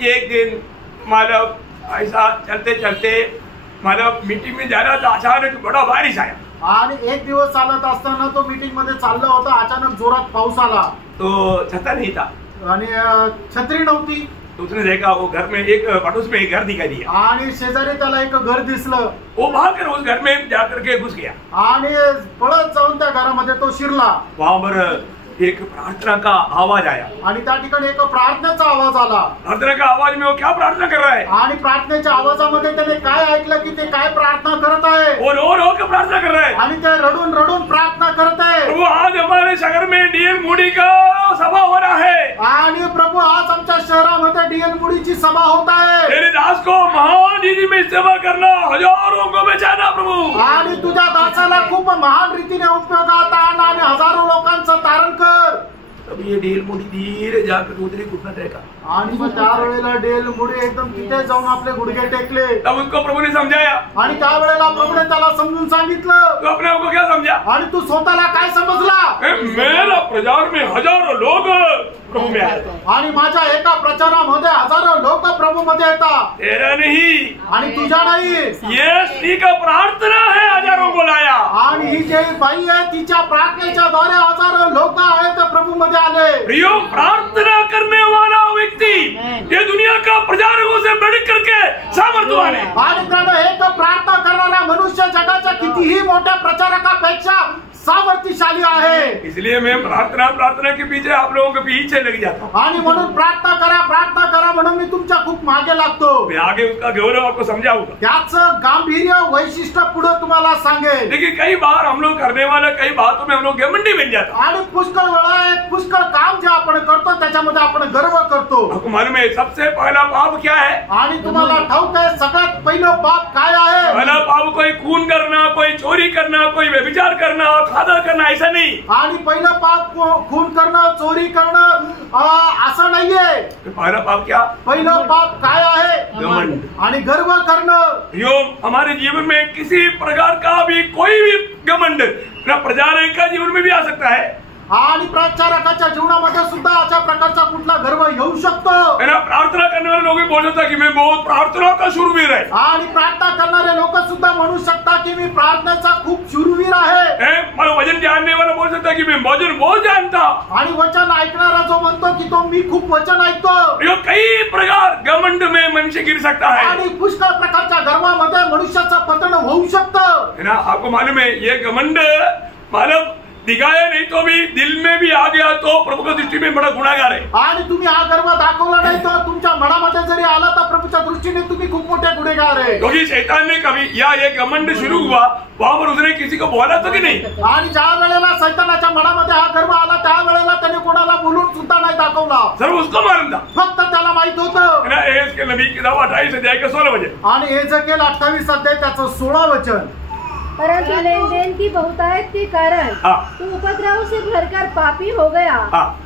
एक दिन मानव ऐसा चलते चलते मानव मीटिंग में जा रहा था, अचानक बड़ा बारिश आया, आणि एक दिवस चालत असताना तो मीटिंग मध्ये चालला होता, अचानक जोरात पाऊस आला, तो छता नहीं था आणि छत्री नव्हती, तो उसने देखा वो घर में एक पड़ोस में एक घर दिखाई दिया, आणि शेजारी त्याला एक घर दिसलं, वो भागकर उस घर में जाकर के घुस गया, आणि पळत जाऊन त्या घरामध्ये तो शिरला, वहां पर एक प्रार्थना का आवाज आया, आणि त्या ठिकाणी एक प्रार्थनेचा आवाज आला, प्रार्थना का आवाज में वो क्या प्रार्थना कर रहा है, आणि प्रार्थनेच्या आवाजामध्ये त्याने काय ऐकलं की ते काय प्रार्थना करत आहे, वो रो के प्रार्थना कर रहा है, आणि ते रडून रडून प्रार्थना करत आहे, प्रभु आज हमारे शहर में डीएल मूडी का सभा हो रहा है, आणि प्रभु आज आमच्या शहरामध्ये डीएल मूडीची सभा होत आहे, तेरे दास को महान रीति में सेवा करना, हजारों को बचाना प्रभु, आणि तुझ्या दासाला खूप महान रीतीने उपयोगात आण आणि हजारो लोकांचं तारण कर। तब ये डीएल मूडी धीरे जाकर उतरी घुटना टेका, आणि मग त्यावेळेला डीएल मूडी एकदम तिथे जाऊन आपले गुडघे टेकले, तब उसको प्रभु ने समझाया, आणि त्यावेळेला प्रभूने त्याला समजून सांगितलं, तो अपने आप को क्या समझा, आणि तू स्वतःला काय समजला, मेरा प्रचार में हजारों लोग प्रभु में आए, आणि माझ्या एका प्रचारामध्ये हजारो लोक प्रभू मध्ये येतात, तेरा नहीं, आणि तुझ्या नाही, ये स्त्री का प्रार्थना है हजारों को लाया, आणि ही जे बाई आहे तिच्या प्रार्थनेच्या द्वारे हजारो लोक आहेत प्रभू मध्ये आले। प्रियो, प्रार्थना करने वाला व्यक्ति ये दुनिया का प्रचारकों से बढ़ करके सामर्थ्यवान है, आणि त्यानं एक प्रार्थना करणारा मनुष्य जगाच्या कितीही मोठ्या प्रचारकापेक्षा सामर्थ्यशाली आहे। इसलिए मैं प्रार्थना के पीछे आप लोगों के पीछे लग जाता हूँ, आणि म्हणून प्रार्थना करा म्हणून मी तुमच्या खूप मागे लागतो। मैं आगे उसका गौरव आपको समझाऊंगा, त्याचं गांभीर्य वैशिष्ट्य पुढे तुम्हाला सांगेल। देखिए कई बार हम लोग करने वाले कई बातों में हम लोग घमंडी बन जाते हैं, आणि पुष्कळ वेळा एक पुष्कळ काम जे आपण करतो त्याच्यामध्ये आपण गर्व करतो। आपको मालूम है सबसे पहला पाप क्या है, आणि तुम्हाला ठाऊक आहे सगळ्यात पहिलं पाप काय आहे? पहला पाप कोई खून करना, कोई चोरी करना, कोई व्यभिचार करना, खादा करना, ऐसा नहीं। आणि पहिलं पाप खून करणं, चोरी करणं असं नाहीये। पहला पाप क्या? पहिलं पाप काय आहे? घमंड आणि गर्व करणं। यो हमारे जीवन में किसी प्रकार का भी कोई भी घमंड ना प्रचारक का जीवन में भी आ सकता है, आणि प्रचारकाच्या जीवनामध्ये सुद्धा अशा प्रकारचा कुठला गर्व येऊ शकतो। प्रार्थना करने वाले लोग भी बोल सकता कि मैं बहुत प्रार्थना का शूरवीर है, आणि प्रार्थना करणारे लोक सुद्धा म्हणू शकतात की मी प्रार्थनेचा खूप शूरवीर आहे। मला वचन जानने वाला बोल सकता कि मैं वचन बहुत जानता, आणि वचन ऐकणारा जो म्हणतो की तो मी खूप वचन ऐकतो। यो कई प्रकार घमंड में मनुष्य गिर सकता है, आणि पुष्कळ प्रकारच्या गर्वामध्ये मनुष्याचं पतन होऊ शकतं। है ना? आपको मालूम है ये घमंड मालूम दिखाया नहीं तो भी दिल में भी आ गया तो प्रभु की दृष्टि में बड़ा गुनाहगार है। आणि तुम्ही हा गर्व दाखवला नाही तर तुमच्या मनामध्ये जरी आला तर प्रभूच्या दृष्टीने तुम्ही खूप मोठे गुन्हेगार आहे। क्योंकि शैतान ने कभी या ये घमंड शुरू हुआ वहां पर उसने किसी को बोला तो कि नहीं, आणि ज्या वेळेला शैतानाच्या मनामध्ये हा गर्व आला त्या वेळेला त्याने कोणाला बोलून सुद्धा नाही दाखवला, सर उसको मालूम था, फक्त त्याला माहित होतं। के नबी किताब 28 अध्याय के 16 वचन, आणि एजेकिएल 28 अध्याय त्याचं 16 वचन, परंतु लेन देन की बहुतायत के कारण तू उपद्रव से भरकर पापी हो गया,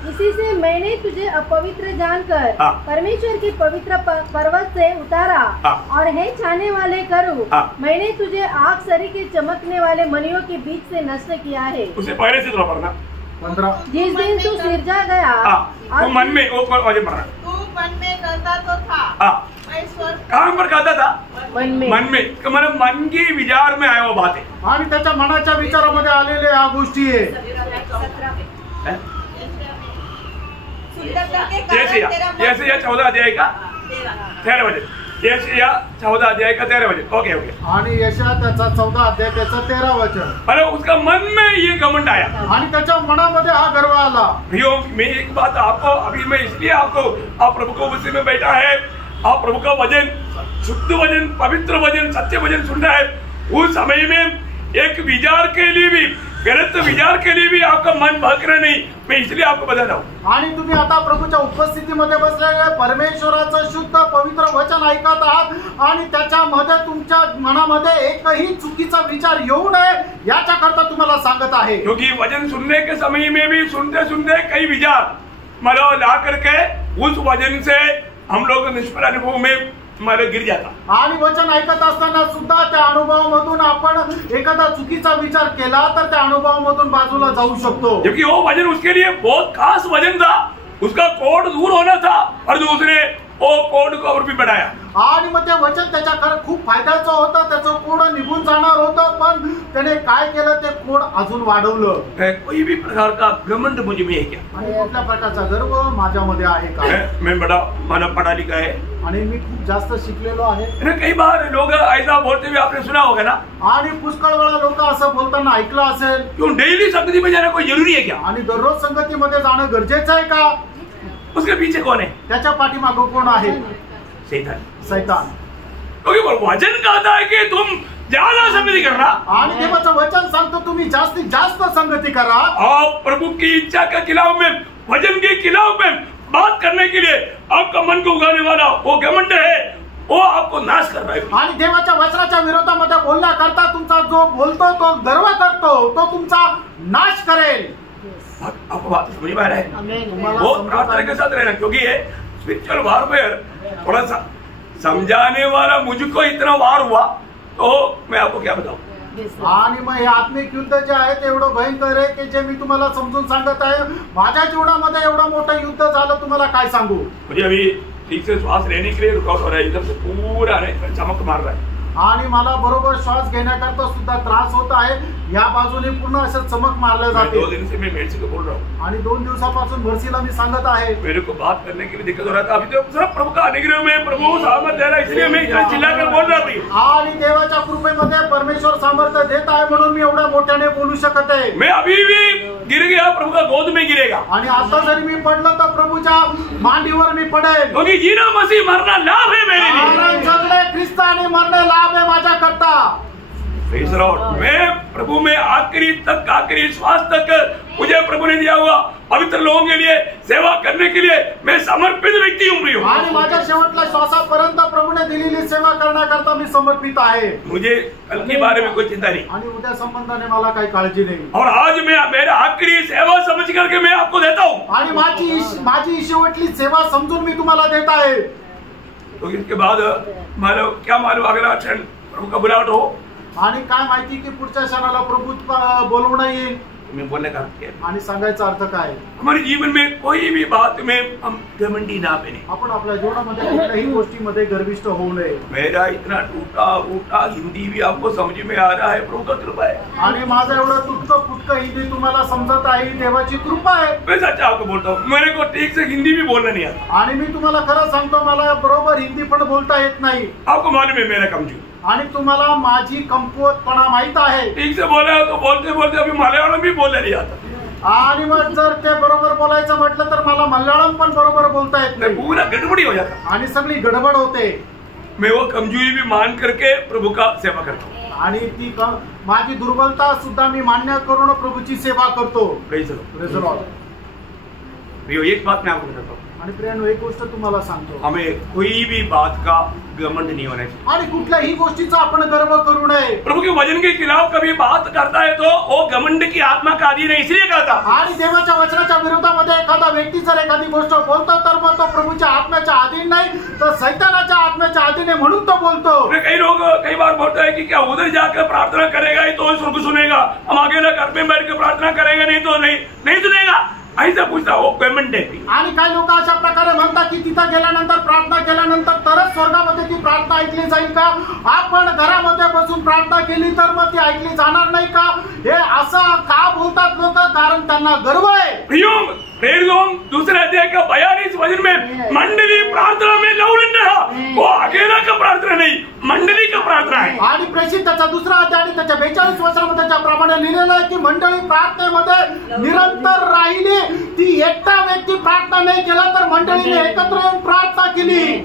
इसी से मैंने तुझे अपवित्र जानकर परमेश्वर के पवित्र पर्वत से उतारा और हे छाने वाले करूं, मैंने तुझे आग सरी के चमकने वाले मणियों के बीच से नष्ट किया है। उसे पहले से थोड़ा पढ़ना, 15 जिस दिन तू सिरजा गया तो मन में वो पढ़ना, तू मन में करता तो था, कहाँ पर कहता था? मन में मतलब मन की विचार में आया वो बात है, आणि त्याच्या मनाच्या विचारामध्ये आलेल्या या गोष्टी आहे। जैसे या 14 अध्याय का 13 वचन, यशाया 14 अध्याय का 13 वचन। Okay okay. आणि यशा त्याचा 14 अध्याय त्याचं 13 वचन। अरे उसका मन में ये घमंड आया आणि त्याच्या मनामध्ये हा गर्व आला। भैया मैं एक बात आपको अभी मैं इसलिए आपको, आप प्रभु को उसी में बैठा है, आप प्रभु का वचन, शुद्ध वचन, पवित्र वचन, सच्चे वचन सुन रहा है, उस समय में एक विचार के लिए भी, गलत विचार के लिए भी आपका मन भटक रहा नहीं, मैं इसलिए आपको बता रहा हूँ। आणि तुम्ही आता प्रभूच्या उपस्थितीमध्ये बसलेले परमेश्वराचं शुद्ध पवित्र वचन ऐकत आहात आणि त्याच्यामध्ये तुमच्या मनामध्ये एकही चुकीचा विचार येऊ नये याच्याकरता तुम्हाला सांगत आहे। क्योंकि वचन सुनने के समय में भी सुनते सुनते कई विचार मतलब ला करके उस वचन से हम लोग निष्फल अनुभव में मतलब गिर जाता। आणि वचन ऐकत असताना सुद्धा त्या अनुभवामधून आपण एखादा चुकीचा विचार केला तर त्या अनुभवामधून बाजूला जाऊ शकतो। जबकि वो वचन उसके लिए बहुत खास वचन था, उसका कोड दूर होना था, और दूसरे वो कोड को और भी बढ़ाया। आणि मग ते वचन त्याच्या खूप फायद्याचं होतं, त्याचं कोड निघून जाणार होतं, पण त्याने काय केलं ते कोड अजून वाढवलं। कोई भी प्रकार का घमंड मुझे में है क्या? आणि कुठल्या प्रकारचा गर्व माझ्यामध्ये आहे का? मैं बड़ा मानव पढ़ा लिखा है आणि मी खूप जास्त शिकलेलो आहे। कई बार लोग ऐसा बोलते हुए आपने सुना होगा ना, आणि पुष्कळ वेळा लोक असं बोलताना ऐकलं असेल, क्यों डेली संगति में जाना कोई जरूरी है क्या? आणि दररोज संगतीमध्ये जाणं गरजेचं आहे का? उसके पीछे कौन है? त्याच्या पाठीमागं कोण आहे? शैतान। क्योंकि वचन कहता है कि तुम ज्यादा संगति करना, आणि देवाचं वचन सांगतो तुम्ही जास्तीत जास्त संगती करा। आप प्रभु की इच्छा के खिलाफ में, वचन के खिलाफ में बात करने के लिए आपका मन को उगाने वाला वो घमंड है, वो आपको नाश कर रहा है। आणि देवाच्या वचनाच्या विरोधामध्ये बोलण्याकरता तुमचा जो बोलतो तो गर्व करतो, तो तुमचा नाश करेल। आपको बात समझ में आ रहा है? वो प्रार्थना के साथ रहना, क्योंकि ये स्पिरिचुअल वारफेयर थोड़ा सा समझाने वाला मुझको इतना वार हुआ तो मैं आपको क्या बताऊं। आणि मग हे आत्मिक युद्ध जे आहे ते एवढं भयंकर आहे की जे मी तुम्हाला समजून सांगत आहे, माझ्या जीवनामध्ये एवढं मोठं युद्ध झालं, तुम्हाला काय सांगू। मुझे अभी ठीक से श्वास लेने के लिए रुकावट हो रहा है, इधर से पूरा चमक मार रहा है, आणि मला बरोबर श्वास घेण्याकरता सुद्धा त्रास होत आहे, या बाजूने पूर्ण असं चमक मारले जाते। 2 दिन से मैं मेडिसिन को बोल रहा हूँ आणि 2 दिवसापासून भरसीला मी सांगत आहे। मेरे को बात करने के लिए दिक्कत हो रहा था, अभी तो सिर्फ प्रभु का अनुग्रह में प्रभु सामर्थ्य दे रहा है, इसलिए मैं इतना चिल्लाकर बोल रहा था। आणि देवाच्या कृपेमध्ये परमेश्वर सामर्थ्य देत आहे म्हणून मी एवढ्या मोठ्याने बोलू शकत आहे। मैं अभी भी गिर गया, प्रभु का गोद में गिरेगा, आणि आता जरी मी पडलो तर प्रभूच्या मांडीवर मी पडेल, क्योंकि जीना मसीह मरना लाभ है मेरे लिए। कारण जगणे ख्रिस्ताने मरणे लाभ है माझ्याकरता। मैं प्रभु में आखिरी तक, आखिरी श्वास तक मुझे प्रभु ने दिया हुआ पवित्र लोगों के लिए सेवा करने के लिए मैं समर्पित व्यक्ति हूँ। आणि माझ्या शेवटच्या श्वासापर्यंत प्रभूने दिलेली सेवा करण्याकरता मी समर्पित आहे। मुझे कल के बारे में कोई चिंता नहीं, आणि उद्या संबंधाने मला काही काळजी नाही। और आज मैं मेरा आखिरी सेवा समझ करके मैं आपको देता हूँ, आणि माझी शेवटली सेवा समजून मी तुम्हाला देत आहे। तो इसके बाद मालूम क्या मालूम अगला क्षण प्रभु का बुलावट हो, आणि काय माहिती की पुढच्या क्षणाला प्रभू बोलवणं येईल। मैं बोलने का अर्थ क्या है? आणि सांगायचा अर्थ काय? हमारे जीवन में कोई भी बात में हम घमंडी ना बने। आपण आपल्या जीवनामध्ये कुठल्याही गोष्टीमध्ये गर्विष्ठ होऊ नये। मेरा इतना टूटा फूटा हिंदी भी आपको समझ में आ रहा है, प्रभु का कृपा है। आणि माझं एवढं तुटकं फुटकं हिंदी तुम्हाला समजत आहे, देवाची कृपा आहे। मैं सच आपको बोलता हूँ, मेरे को ठीक से हिंदी भी बोलना नहीं आता। आणि मी तुम्हाला खरं सांगतो, मला बरोबर हिंदी पण बोलता येत नाही। आपको मालूम है मेरा कमजोर, आणि तुम्हाला माझी कमकुवतपणा माहित आहे। ठीक से बोला तो बोलते बोलते अभी मलयालम भी बोलने नहीं आता। आणि मग जर ते बरोबर बोलायचं म्हटलं तर मला मल्याळम पण बरोबर बोलता येत नाही, पूरा गड़बड़ी हो जाता आणि सगळी गडबड होते। मैं वो कमजोरी भी मान करके प्रभु का सेवा करता हूँ, आणि ती माझी दुर्बलता सुद्धा मी मान्य करून प्रभूची सेवा करतो। Praise the Lord. एक बात मैं आपको बताता हूँ, आणि प्रियांनो एक गोष्ट तुम्हाला सांगतो, हमें कोई भी बात का घमंड नहीं होना चाहिए, आणि कुठल्याही गोष्टीचा आपण गर्व करू नये। प्रभु के वचन के खिलाफ कभी बात करता है तो वो घमंड की आत्मा का अधीन है, इसलिए कहता। आणि देवाच्या वचनाच्या विरोधामध्ये एखादा व्यक्ती जर एखादी गोष्ट बोलतो तर मग तो प्रभूच्या आत्म्याच्या अधीन नाही तर सैतानाच्या आत्म्याच्या अधीन आहे म्हणून तो बोलतो। कई लोग कई बार बोलते हैं कि क्या उधर जाकर प्रार्थना करेगा तो स्वर्ग सुनेगा, हम अकेला घर में बैठ कर प्रार्थना करेंगे नहीं तो नहीं सुनेगा, ऐसा पूछता वो पेमेंट है। आणि काही लोक अशा प्रकारे म्हणतात की तिथं गेल्यानंतर प्रार्थना केल्यानंतर तरच स्वर्गामध्ये ती प्रार्थना ऐकली जाईल का? आपण घरामध्ये बसून प्रार्थना केली तर मग ती ऐकली जाणार नाही का? हे असं का बोलतात लोक? कारण त्यांना गर्व आहे। दूसरे अध्याय का 42 वचन में मंडली प्रार्थना में लवण रहा, वो अकेला का प्रार्थना नहीं, मंडली का प्रार्थना है. आणि प्रेषित त्याचा दुसरा अध्याय आणि त्याच्या 42 वचनामध्ये ज्याप्रमाणे लिहिलेलं आहे की मंडळी प्रार्थनेमध्ये निरंतर राहिली. ती एकटा व्यक्ती प्रार्थना नहीं केला तर मंडळीने एकत्र येऊन प्रार्थना केली.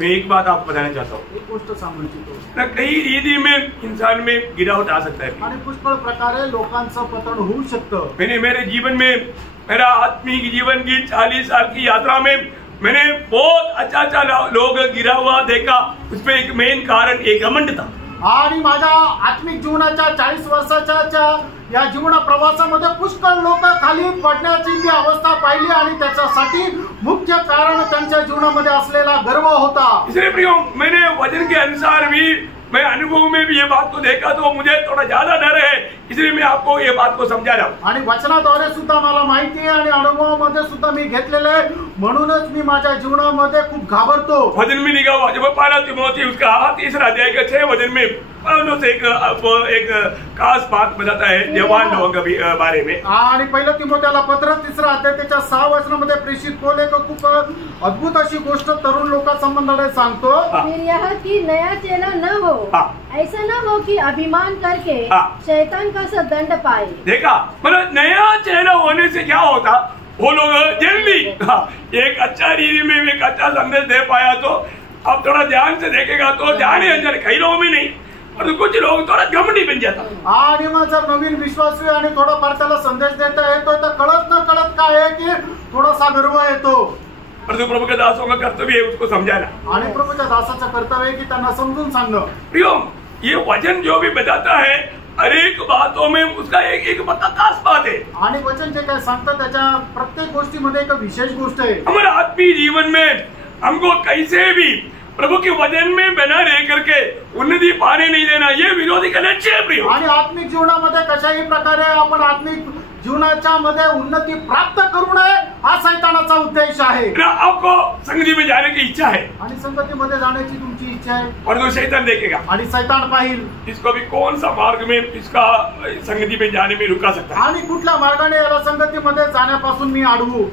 मैं एक बात आपको बताना चाहता हूँ. एक गोष्ट सांगू इच्छितो. कई रीति में इंसान में गिरावट आ सकता है आणि पुष्कळ प्रकारे लोकांचं पतन होऊ शकतं. मैंने मेरे जीवन में, मेरा आत्मिक जीवन की 40 साल की यात्रा में मैंने बहुत अच्छा लोग गिरा हुआ देखा. उसमें एक मेन कारण एक घमंड था. आणि माझ्या आत्मिक जीवनाच्या 40 वर्षाच्या या जीवन प्रवासामध्ये पुष्कळ लोक खाली पडण्याची मी अवस्था पाहिली आणि त्याच्यासाठी मुख्य कारण त्यांच्या जीवनामध्ये असलेला गर्व होता. इसलिए प्रियो, मैंने वचन के अनुसार भी, मैं अनुभव में भी ये बात को देखा तो मुझे थोड़ा ज्यादा डर है, इसलिए मैं आपको ये बात को समझा रहा हूँ. आणि वचनाद्वारे सुद्धा मला माहिती आहे आणि अनुभवामध्ये सुद्धा मी घेतलेले, म्हणूनच मी माझ्या जीवनामध्ये खूप घाबरतो. वचन में लिखा हुआ, जब पहला तिमोथी उसका 3 अध्याय का 6 वचन में पौलुस एक खास बात बताता है जवान लोगों के बारे में. आणि पहिलं तिमोथेला पत्र 3 अध्याय त्याच्या 6 वचनामध्ये प्रेषित पौल एक खूप अद्भुत अशी गोष्ट तरुण लोकांसंबंधाने सांगतो. फिर यह कि नया चेला न हो, ऐसा न हो कि अभिमान करके शैतान का सा दंड पाए. देखा, मतलब नया चेला होने से क्या होता, वो लोग जल्दी एक अच्छा रीति में एक अच्छा संदेश दे पाया तो अब थोड़ा ध्यान से देखेगा तो ध्यान ही अंदर, कई लोगों में नहीं, और कुछ लोग थोड़ा घमंडी बन जाता. आणि मग जर नवीन विश्वासी आणि थोडाफार त्याला संदेश देता येतो तर कळत न कळत काय आहे की थोडासा गर्व येतो. परंतु प्रभु के दासों का कर्तव्य है उसको समझाना. आणि प्रभूच्या दासाचं कर्तव्य आहे की त्यांना समजून सांगणं. प्रियो, ये वचन जो भी बताता है हर एक बातों में उसका एक खास बात है. आणि वचन जे काय सांगतं त्याच्या प्रत्येक गोष्टीमध्ये एक विशेष गोष्ट आहे. हमारे आत्मिक जीवन में हमको कैसे भी प्रभु के वचन में बना रह करके उन्नति पाने नहीं देना, ये विरोधी का लक्ष्य है प्रियो. आणि आत्मिक जीवनामध्ये कशाही प्रकारे आपण आत्मिक जीवनाच्या मध्ये उन्नती प्राप्त करू नये हा सैतानाचा उद्देश आहे. आपको संगति में जाने की इच्छा है आणि संगतीमध्ये जाण्याची तुमची इच्छा आहे और तो शैतान देखेगा आणि सैतान पाहिल इसको भी कौन सा मार्ग में इसका संगति में जाने में रुका सकता है. आणि कुठल्या मार्गाने याला संगतीमध्ये जाण्यापासून मी अडवू.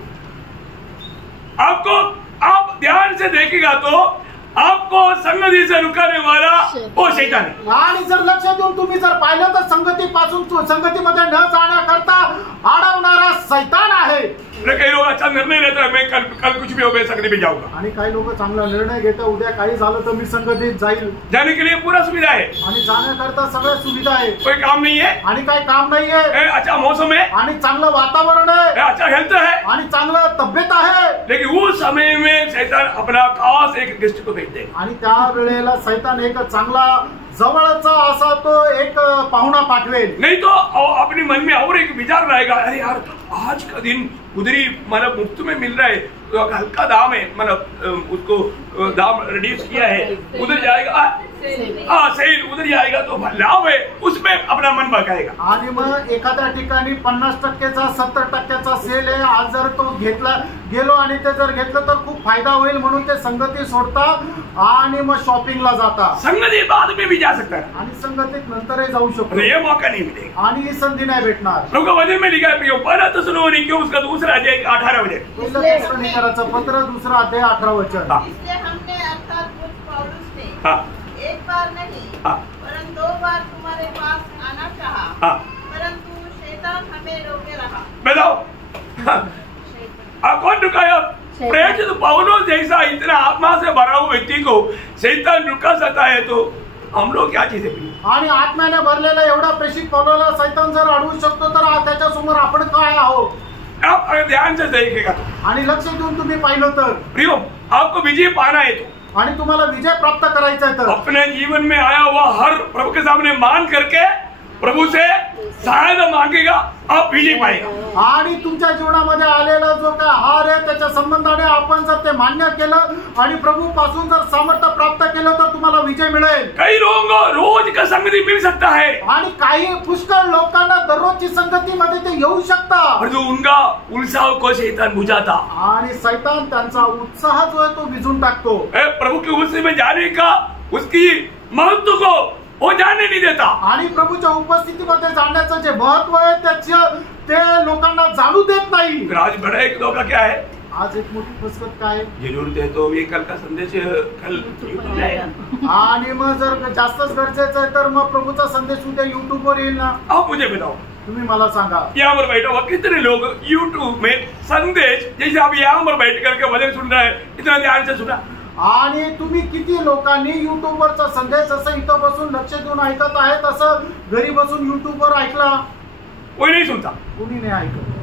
आपको, आप ध्यान से देखेगा तो आपको संगति से रुकाने वाला वो शैतान है. आणि जर लक्ष देऊन तुम्ही जर पाहिलं तर संगतीपासून संगतीमध्ये न जाण्याकरता अडवणारा सैतान आहे. कई लोग अच्छा निर्णय लेता है, मैं कल कुछ भी हो गया संगति में जाऊंगा. आणि काही लोक चांगला निर्णय घेतात, उद्या काही झालं तर मी संगतीत जाईल. जाने के लिए पूरा सुविधा है आणि जाण्याकरता सगळ्या सुविधा आहे, कोई काम नहीं है, आणि काही काम नाहीये, अच्छा मौसम है, आणि चांगलं वातावरण आहे, अच्छा हेल्थ है, आणि चांगलं तब्येत आहे. लेकिन उस समय में शैतान अपना खास एक गेस्ट को भेज देगा. आणि त्या वेळेला सैतान एक चांगला जवळचा असा तो एक पाहुणा पाठवेल. नहीं तो अपने मन में और एक विचार रहेगा, अरे यार आज का दिन उधरी मतलब मुफ्त में मिल रहा है तो हल्का दाम है, मतलब उसको दाम रिड्यूस किया है, उधर जाएगा, सेल उधर जाएगा तो लाभ है, उसमें अपना मन भटकाएगा. आणि मग एखाद्या ठिकाणी 50% 70% सेल आहे, आज जर तो घेतला गेलो आणि ते जर घेतलं तर खूप फायदा होईल म्हणून ते संगती सोडतात आणि मग शॉपिंगला जातात. संगति बाद में भी जा सकता है आणि संगतीत नंतरही जाऊ शकतो, ये मौका नहीं मिलेगा आणि ही संधी नाही भेटणार. प्रभु का वचन में लिखा है प्रियो, पहला थिस्सलुनीकी उसका 2 अध्याय 18 वचन. पहिलं थिस्सलुनीकराचं पत्र 2 अध्याय 18 वचन. इसलिए हमने अर्थात पौलुस ने एक बार नहीं परंतु 2 बार तुम्हारे पास आना चाहा, परंतु शैतान हमें रोके रहा. बताओ कौन रुकाया? प्रेरित पौलुस जैसा इतना आत्मा से भरा हुआ व्यक्ति को शैतान रुका सकता है तो हम लोग क्या चीज है? आणि आत्म्याने भरलेला एवढा प्रेषित पौलुसला सैतान जर अडवू शकतो तर त्याच्या समोर आपण काय आहोत? आप अगर ध्यान से देखेगा आणि लक्ष देऊन तुम्ही पाहिलं तर प्रियो, आपको विजय पाना है तो आणि तुम्हाला विजय प्राप्त करायचा आहे तर अपने जीवन में आया हुआ हर प्रभु के सामने मान करके प्रभु से सहायता मांगेगा, आप विजय पाएगा. आणि तुमच्या जीवनामध्ये आलेला जो काय हार आहे त्याच्या संबंधाने आपण जर ते मान्य केलं आणि प्रभू पासून जर सामर्थ्य प्राप्त केलं तर तुम्हाला विजय मिळेल. कई लोगों को रोज का संगति मिल सकता है आणि काही पुष्कळ लोकांना दररोजची संगतीमध्ये ते येऊ शकतात, और जो उनका उत्साह को शैतान बुझाता आणि सैतान त्यांचा उत्साह जो आहे तो विझून टाकतो. प्रभु के उत्सव में जाने का उसकी महत्व को वो जाने नहीं देता. आणि प्रभूच्या उपस्थितीमध्ये जाण्याचं जे महत्व आहे ते लोकांना जाणू देत नाही। आज बड़ा एक धोखा क्या है? आज एक मोठी फसवत काय? जरूरत है तो ये कल का संदेश कल YouTube में आणि मग जर जास्तच गरजेचं आहे तर मग प्रभूचा संदेश उद्या YouTube वर येईल ना। आप मुझे बताओ, तुम्ही मला सांगा, यहाँ पर बैठा हुआ कितने लोग YouTube में संदेश जैसे आप यहाँ पर बैठ करके भजन सुन रहे हैं इतना ध्यान से सुना? आणि तुम्ही किती लोकांनी YouTube वरचा संदेश असं इथं बसून लक्ष देऊन ऐकत आहेत, असं घरी बसून YouTube वर ऐकला? कोई नहीं सुनता। कोणी नाही ऐकत।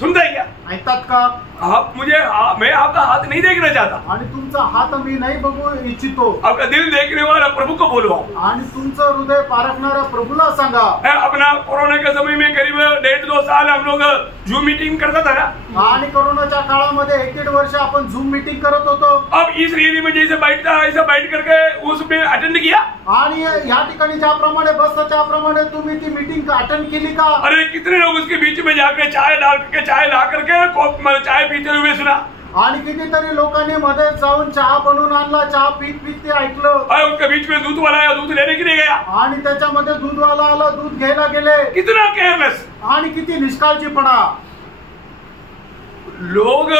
सुनता है क्या? ऐकतात का? आप मुझे मैं आपका हाथ नहीं देखना चाहता आणि तुमचा हात मी नाही बघू इच्छितो। आपका दिल देखने वाला प्रभु को बोलो। आणि तुमचं हृदय पारखणारा प्रभूला सांगा। अपना कोरोना के समय में करीब 1.5-2 साल हम लोग जूम मीटिंग करता था ना। आणि कोरोनाच्या काळामध्ये 1-1.5 वर्ष आपण झूम मीटिंग करत होतो। अब इस रैली में जैसे बैठता ऐसा बैठ करके उसमें अटेंड किया। आणि या ठिकाणी ज्याप्रमाणे बसतं त्याप्रमाणे तुम्ही ती मीटिंग अटेंड केली का? अरे कितने लोग उसके बीच में जाकर चाय डाल करके चाय ला करके चाय पीते हुए सुना। आणि कितीतरी लोकांनी मध्ये जाऊन चहा बनवून आणला, चहा पीत पीत ते ऐकलं। और उसके बीच में दूध वाला आया, दूध लेने के लिए गया आणि त्याच्यामध्ये दूधवाला आला, दूध घ्यायला गेले। कितना केयरलेस आणि किती निष्काळजीपणा। लोग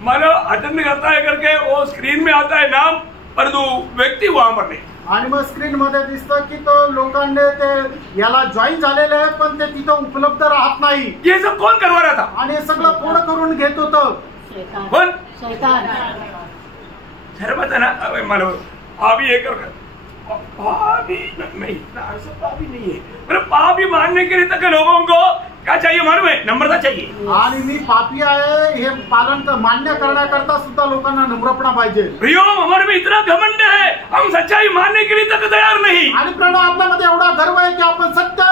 मतलब अटेंड करता है करके वो स्क्रीन में आता है नाम, पर दो व्यक्ति वहां पर नहीं। आणि मग स्क्रीन मध्ये दिसतं की तो लोकांनी ते याला जॉईन झालेले आहेत पण ते तिथं उपलब्ध राहत नाही। ये सब कौन करवा रहा था? आणि हे सगळं कोण करून घेत होतं? कौन? शैतान। शर्मत है ना? मानो पापी एक पापी नहीं, इतना ऐसा पापी नहीं है, मतलब पापी मानने के लिए तक लोगों को क्या चाहिए मालूम है? नम्रता चाहिए। आणि मी पापी आहे हे मान्य करण्याकरता सुद्धा लोकांना नम्रपणा पाहिजे। प्रियो, हमारे में इतना घमंड है, हम सच्चाई मानने के लिए तक तैयार नहीं। आणि प्रणव, आपल्यामध्ये एवढा गर्व आहे की आपण सत्य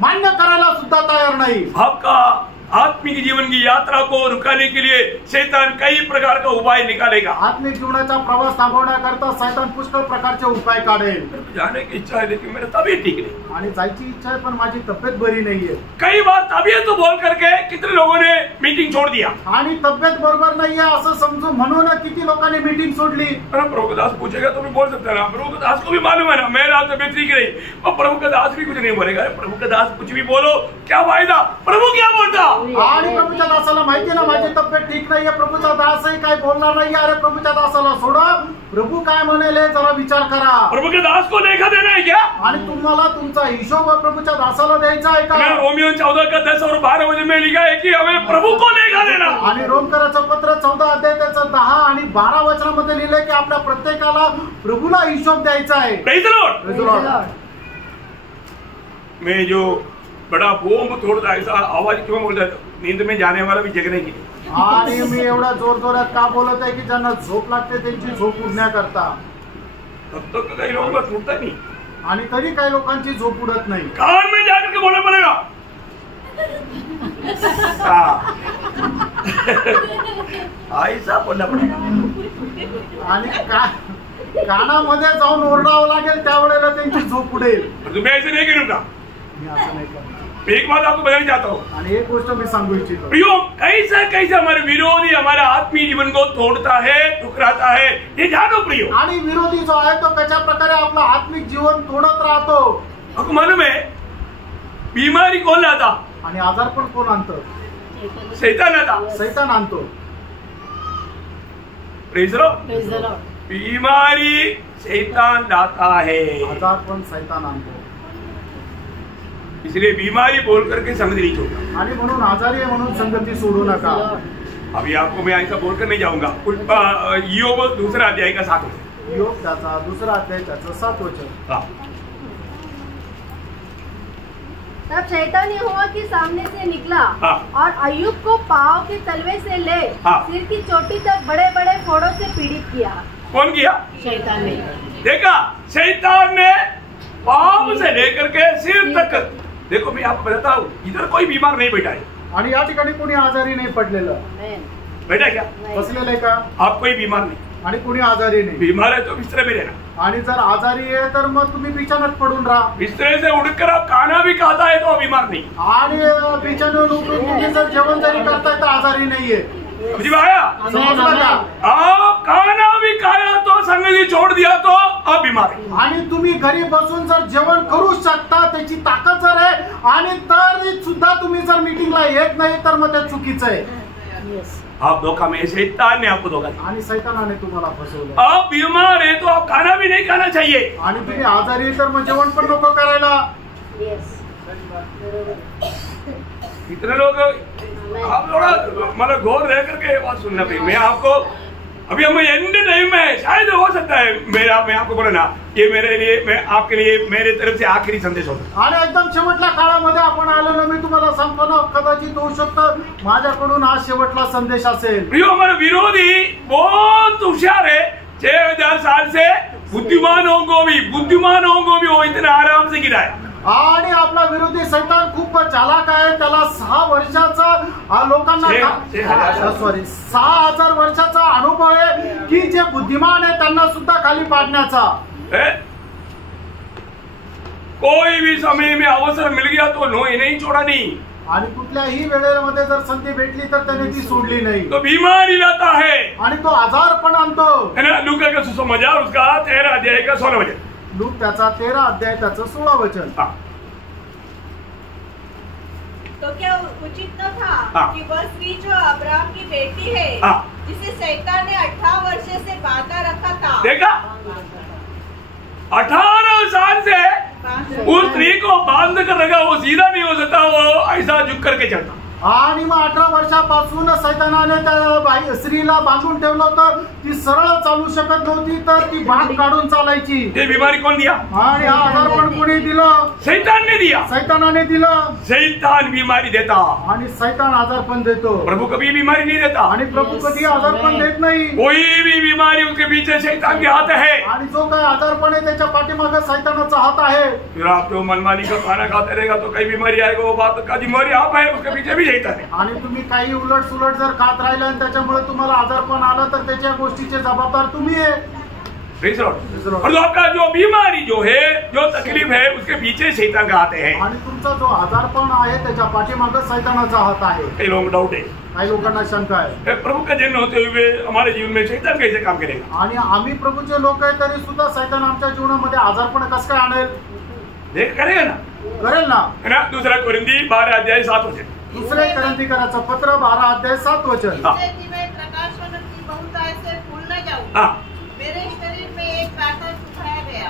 मान्य करायला सुद्धा तयार नाही। आपका आत्मिक जीवन की यात्रा को रुकाने के लिए शैतान कई प्रकार का उपाय निकालेगा। आत्मिक जीवनाचा प्रवास थांबवण्याकरता शैतान पुष्कळ प्रकारचे उपाय काढेल। जाने की इच्छा है लेकिन मेरी तबीयत ठीक नहीं। आणि जायची इच्छा आहे पण माझी तब्येत बरी नाहीये। कई बार तबीयत तो बोल करके कितने लोगों ने मीटिंग छोड़ दिया। आणि तब्येत बरोबर नाहीये असं समजून म्हणून किती लोकांनी मीटिंग सोडली। प्रभुदास पूछेगा तो भी बोल सकता है ना, प्रभुदास को भी मालूम है ना मेरा तबीयत ठीक नहीं, और प्रभुदास भी कुछ नहीं बोलेगा। प्रभुदास कुछ भी बोलो क्या फायदा, प्रभु क्या बोलता? आणि प्रभूच्या दासाला माहिती ना माझी तब्येत ठीक नाहीये, प्रभूचा दासही काय बोलणार नाही। अरे प्रभूच्या दासाला सोडा, प्रभू काय म्हणेल जरा विचार करा। प्रभु के दास को लेखा देना है क्या? आणि तुम्हाला तुमचा हिशोब प्रभूच्या दासाला द्यायचा आहे का? रोमियो 14 का 10 और 12 वचन में लिखा है कि हमें प्रभु को लेखा देना। आणि रोमकराचं पत्र 14 अध्याय त्याचं 10 आणि 12 वचनामध्ये लिहिलंय की आपल्या प्रत्येकाला प्रभूला हिशोब द्यायचा आहे। Praise the Lord. Praise the Lord. मैं जो बड़ा बूम तोड़ता ऐसा आवाज क्यों बोलता है? नींद में जाने वाला भी जगने की। आणि मी एवढा जोर जोरात का बोलत आहे की ज्यांना झोप लागते त्यांची झोप उडण्याकरता। तब तक कई लोगों का टूटता नहीं, आणि तरी काही लोकांची झोप उडत नाही। कान में जाकर के बोलना पड़ेगा। ऐसा बोलना पड़ेगा। आणि कानामध्ये जाऊन ओरडावं लागेल त्यावेळेला त्यांची झोप उडेल। तुम्हें ऐसे नहीं करूंगा, मी असं नाही करणार। एक बात आपको बताना चाहता हूँ। आणि एक गोष्ट मी सांगू इच्छितो, प्रियो, कैसे हमारे विरोधी हमारा आत्मीय जीवन को तोड़ता है, ठुकराता है, ये जानो प्रियो। आणि विरोधी जो आहे तो कशा प्रकारे आपलं आत्मिक जीवन तोडत राहतो। आपको मालूम है बीमारी कौन लाता? आणि आजार पण कोण आणतं? शैतान लाता। शैतान आणतो। Praise the Lord. बीमारी शैतान लाता है, आजार पण शैतान आणतो। इसलिए बीमारी बोल करके संगति नहीं छोड़ना। आणि म्हणून आजारी आहे म्हणून संगती सोडू नका। अभी आपको मैं ऐसा बोलकर नहीं जाऊंगा। योग 2 अध्याय का 7 वचन। योग त्याचा 2 अध्याय त्याचं 7 वचन। तब शैतान यहोवा के सामने से निकला और अय्यूब को पाँव के तलवे से ले सिर की चोटी तक बड़े बड़े फोड़ों से पीड़ित किया। कौन किया? शैतान ने। देखा, शैतान ने पाँव से लेकर के सिर तक। देखो मैं आपको बताता हूँ, इधर कोई बीमार नहीं बैठा है। आणि या ठिकाणी कोणी आजारी नाही पडलेलं। बैठा क्या? बसलेलं आहे का? आप कोई बीमार नहीं। आणि कोणी आजारी नाही। बीमार है तो बिस्तरे में रहना। आणि जर आजारी आहे तर मग तुम्ही बिछाण्यात पडून राहा। बिस्तरे से उठकर आप खाना भी खाता है तो बीमार नहीं। आणि बिछाण्यावर उठून तुम्ही जर जेवण जरी करताय तर आजारी नाहीये। समझ में आया? आप खाना भी खाया तो संगती छोड़ दिया तो आप बीमार है. आणि तुम्ही घरी बसून जर जेवण करू शकता त्याची ताकद जर आहे आणि तरी सुद्धा तुम्ही जर मीटिंगला येत नाही तर मग ते चुकीचं आहे. आप धोखा में, शैतान ने आपको धोखा दिया. आणि शैतानाने तुम्हाला फसवलं. आप बीमार है तो आप खाना भी नहीं खाना चाहिए. आणि तुम्ही आजारी तर मग जेवण पण नको करायला. इतने लोग आप थोड़ा मतलब गौर रह करके ये बात सुनना भाई. मैं आपको अभी हम एंड टाइम में शायद हो सकता है मैं आपको बोला ना ये मेरे लिए, मैं आपके लिए मेरे तरफ से आखिरी संदेश होता. आणि एकदम शेवटल्या काळामध्ये आपण आलो ना, मी तुम्हाला सांगतो ना, कदाचित होऊ शकतं माझ्याकडून हा शेवटला संदेश असेल. प्रियो, हमारा विरोधी बहुत होशियार है. 6000 साल से बुद्धिमानों को भी वो इतने आराम से गिराया. आणि आपला विरोधी शैतान खूप चालाक आहे. त्याला 6 वर्षाचा लोकांना 6000 वर्षाचा अनुभव आहे की जे बुद्धिमान आहे त्यांना सुद्धा खाली पाडण्याचा. कोई भी समय में अवसर मिल गया तो नहीं छोड़ा नहीं. आणि कुठल्याही वेळेमध्ये जर संधी भेटली तर त्याने ती सोडली नाही. तो बीमारी लाता है आणि तो आजार पण आणतो. है ना. लूका का सुसमाचार उसका 13 अध्याय का 16 वचन. लूक त्याचा 13 अध्याय त्याचं 16 वचन. तो क्या उचित न था कि वह स्त्री जो अब्राहम की बेटी है जिसे शैतान ने 18 वर्ष से बांधा रखा था. देखा, 18 साल से उस स्त्री को बांध कर रखा. वो सीधा नहीं हो सकता, वो ऐसा झुक करके चलता. आणि मग 18 वर्षापासून सैतानाने त्या स्त्रीला बांधून ठेवलं होतं. ती सरळ चालू शकत नव्हती तर ती बांध काढून चालायची. ये बीमारी कौन दिया? आणि हा आजार पण कोणी दिलं? शैतान ने दिया. सैतानाने दिलं. शैतान बीमारी देता आणि सैतान आजार पण देतो. प्रभु कभी बीमारी नहीं देता. आणि प्रभू कधी आजार पण देत नाही. कोई भी बीमारी उसके पीछे शैतान के हाथ है. आणि जो काय आजार पण आहे त्याच्या पाठीमागे सैतानाचा हात आहे. फिर आप जो मनमानी का खाना खाते रहेगा तो कई बीमारी आएगा. वो बात का बीमारी आप है, उसके पीछे भी शैतान है. आणि तुम्ही काही उलट सुलट जर खात राहिले आणि त्याच्यामुळे तुम्हाला आजार पण आला तर त्याच्या गोष्टीचे जबाबदार तुम्ही आहे. और जो आपका जो बीमारी जो है, जो तकलीफ है, उसके पीछे शैतान का हाथ है. आणि तुमचा जो आजारपण आहे त्याच्या पाठीमागे सैतानाचा हात आहे. कई लोगों को डाउट है. काही लोकांना शंका आहे प्रभु का जन्म होते हुए हमारे जीवन में शैतान कैसे काम करेगा. आणि आम्ही प्रभूचे लोक आहे तरी सुद्धा सैतान आमच्या जीवनामध्ये आजारपण कसं काय आणेल? देख करेगा ना. करेल ना. है ना. 2 कोरिंथी 12 अध्याय 7 वचन. 2 कोरिंथीकराचं पत्र 12 अध्याय 7 वचन. प्रकाशन की बहुताय से भूल न जाऊं. मेरे शरीर में एक कांटा सुखाया गया,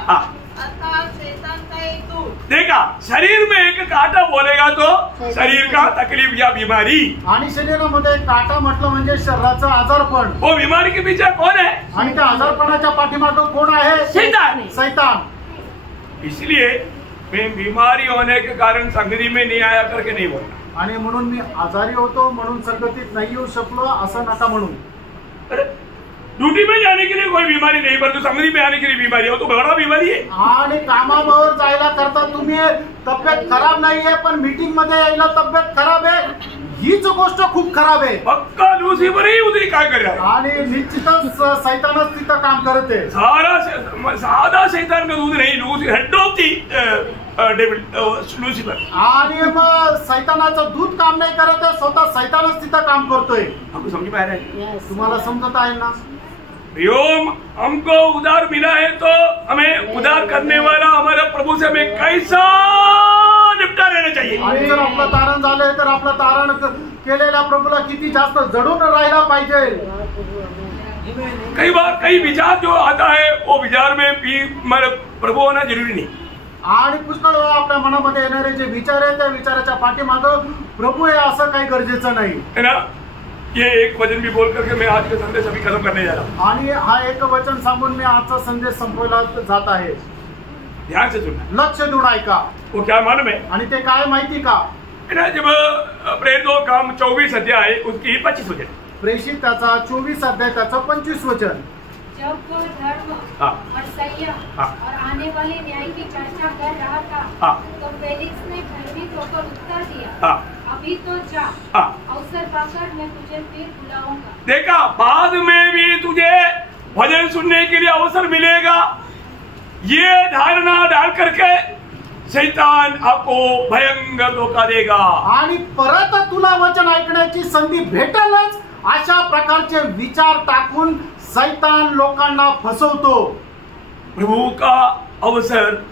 अर्थात शैतान का एक दूत. देखा, शरीर में एक कांटा बोलेगा तो शरीर का तकलीफ या बीमारी. आणि शरीरामध्ये एक कांटा म्हटलं म्हणजे शरीराचं आजारपण. वो बीमारी के पीछे कौन है? आणि त्या आजारपणाच्या पाठीमागे कोण आहे? शैतान. शैतान. इसलिए मैं बीमारी होने के कारण संगति में नहीं आया करके नहीं बोलता. आणि म्हणून मी आजारी होतो म्हणून संगतीत नाही येऊ शकलो असं नका म्हणून. ड्यूटी में जाने के लिए कोई बीमारी नहीं, परंतु संगति में आने के लिए बीमारी हो तो बड़ा बीमारी है. आणि कामावर जायला करता तुम्ही तब्येत खराब नाहीये पण मीटिंग मध्ये यायला तब्येत खराब आहे, हीच गोष्ट खूप खराब आहे. पक्का लुसिफर ही उधरी काय कर रहा है. आणि निश्चितच सैतानच तिथं काम करत आहे. साधा शैतान का दूध नहीं, हेड ऑफ दी लुसिफर. आणि मग सैतानाचं दूध काम नाही करत आहे, स्वतः सैतानच तिथं काम करतोय. आपको समझ में आ रहा है? तुम्हाला समजत आहे ना? प्रियोम, हमको उधार मिला है तो हमें उधार करने वाला हमारे प्रभु से हमें कैसा निपटा रहना चाहिए. आणि जर आपलं तारण झालंय तर आपलं तारण केलेल्या प्रभूला किती जास्त जडून राहायला पाहिजे. कई बार कई विचार जो आता है वो विचार में भी प्रभु होना जरूरी नहीं. आणि पुष्कळ वेळा आपल्या मनामध्ये येणारे जे विचार आहेत त्या विचाराच्या पाठीमागं प्रभू आहे असं काही गरजेचं नाही है ना. ये एक वचन भी बोल करके मैं आज का संदेश अभी खत्म करने जा रहा हूँ. आणि हा एक वचन सांगून मी आजचा संदेश संपवला जात आहे. ध्यान से सुनना, लक्ष देऊन ऐका. वो क्या मालूम है? आणि ते काय माहिती का? है ना. जब प्रेरितों का काम 24 अध्याय उसकी 25 वचन. प्रेषित त्याचा 24 अध्याय त्याचा 25 वचन. जब वो धर्म और संयम और आने वाले न्याय की चर्चा कर रहा था तो फेलिक्स ने भयभीत होकर उत्तर दिया, अभी तो जा, अवसर पाकर मैं तुझे फिर बुलाऊंगा. देखा, बाद में भी तुझे भजन सुनने के लिए अवसर मिलेगा. ये धारणा डाल करके शैतान आपको भयंकर धोखा देगा. आणि परत तुला वचन ऐकण्याची संधी भेटेलच अशा प्रकारचे विचार टाकून सैतान लोकांना फसवतो. प्रभु का अवसर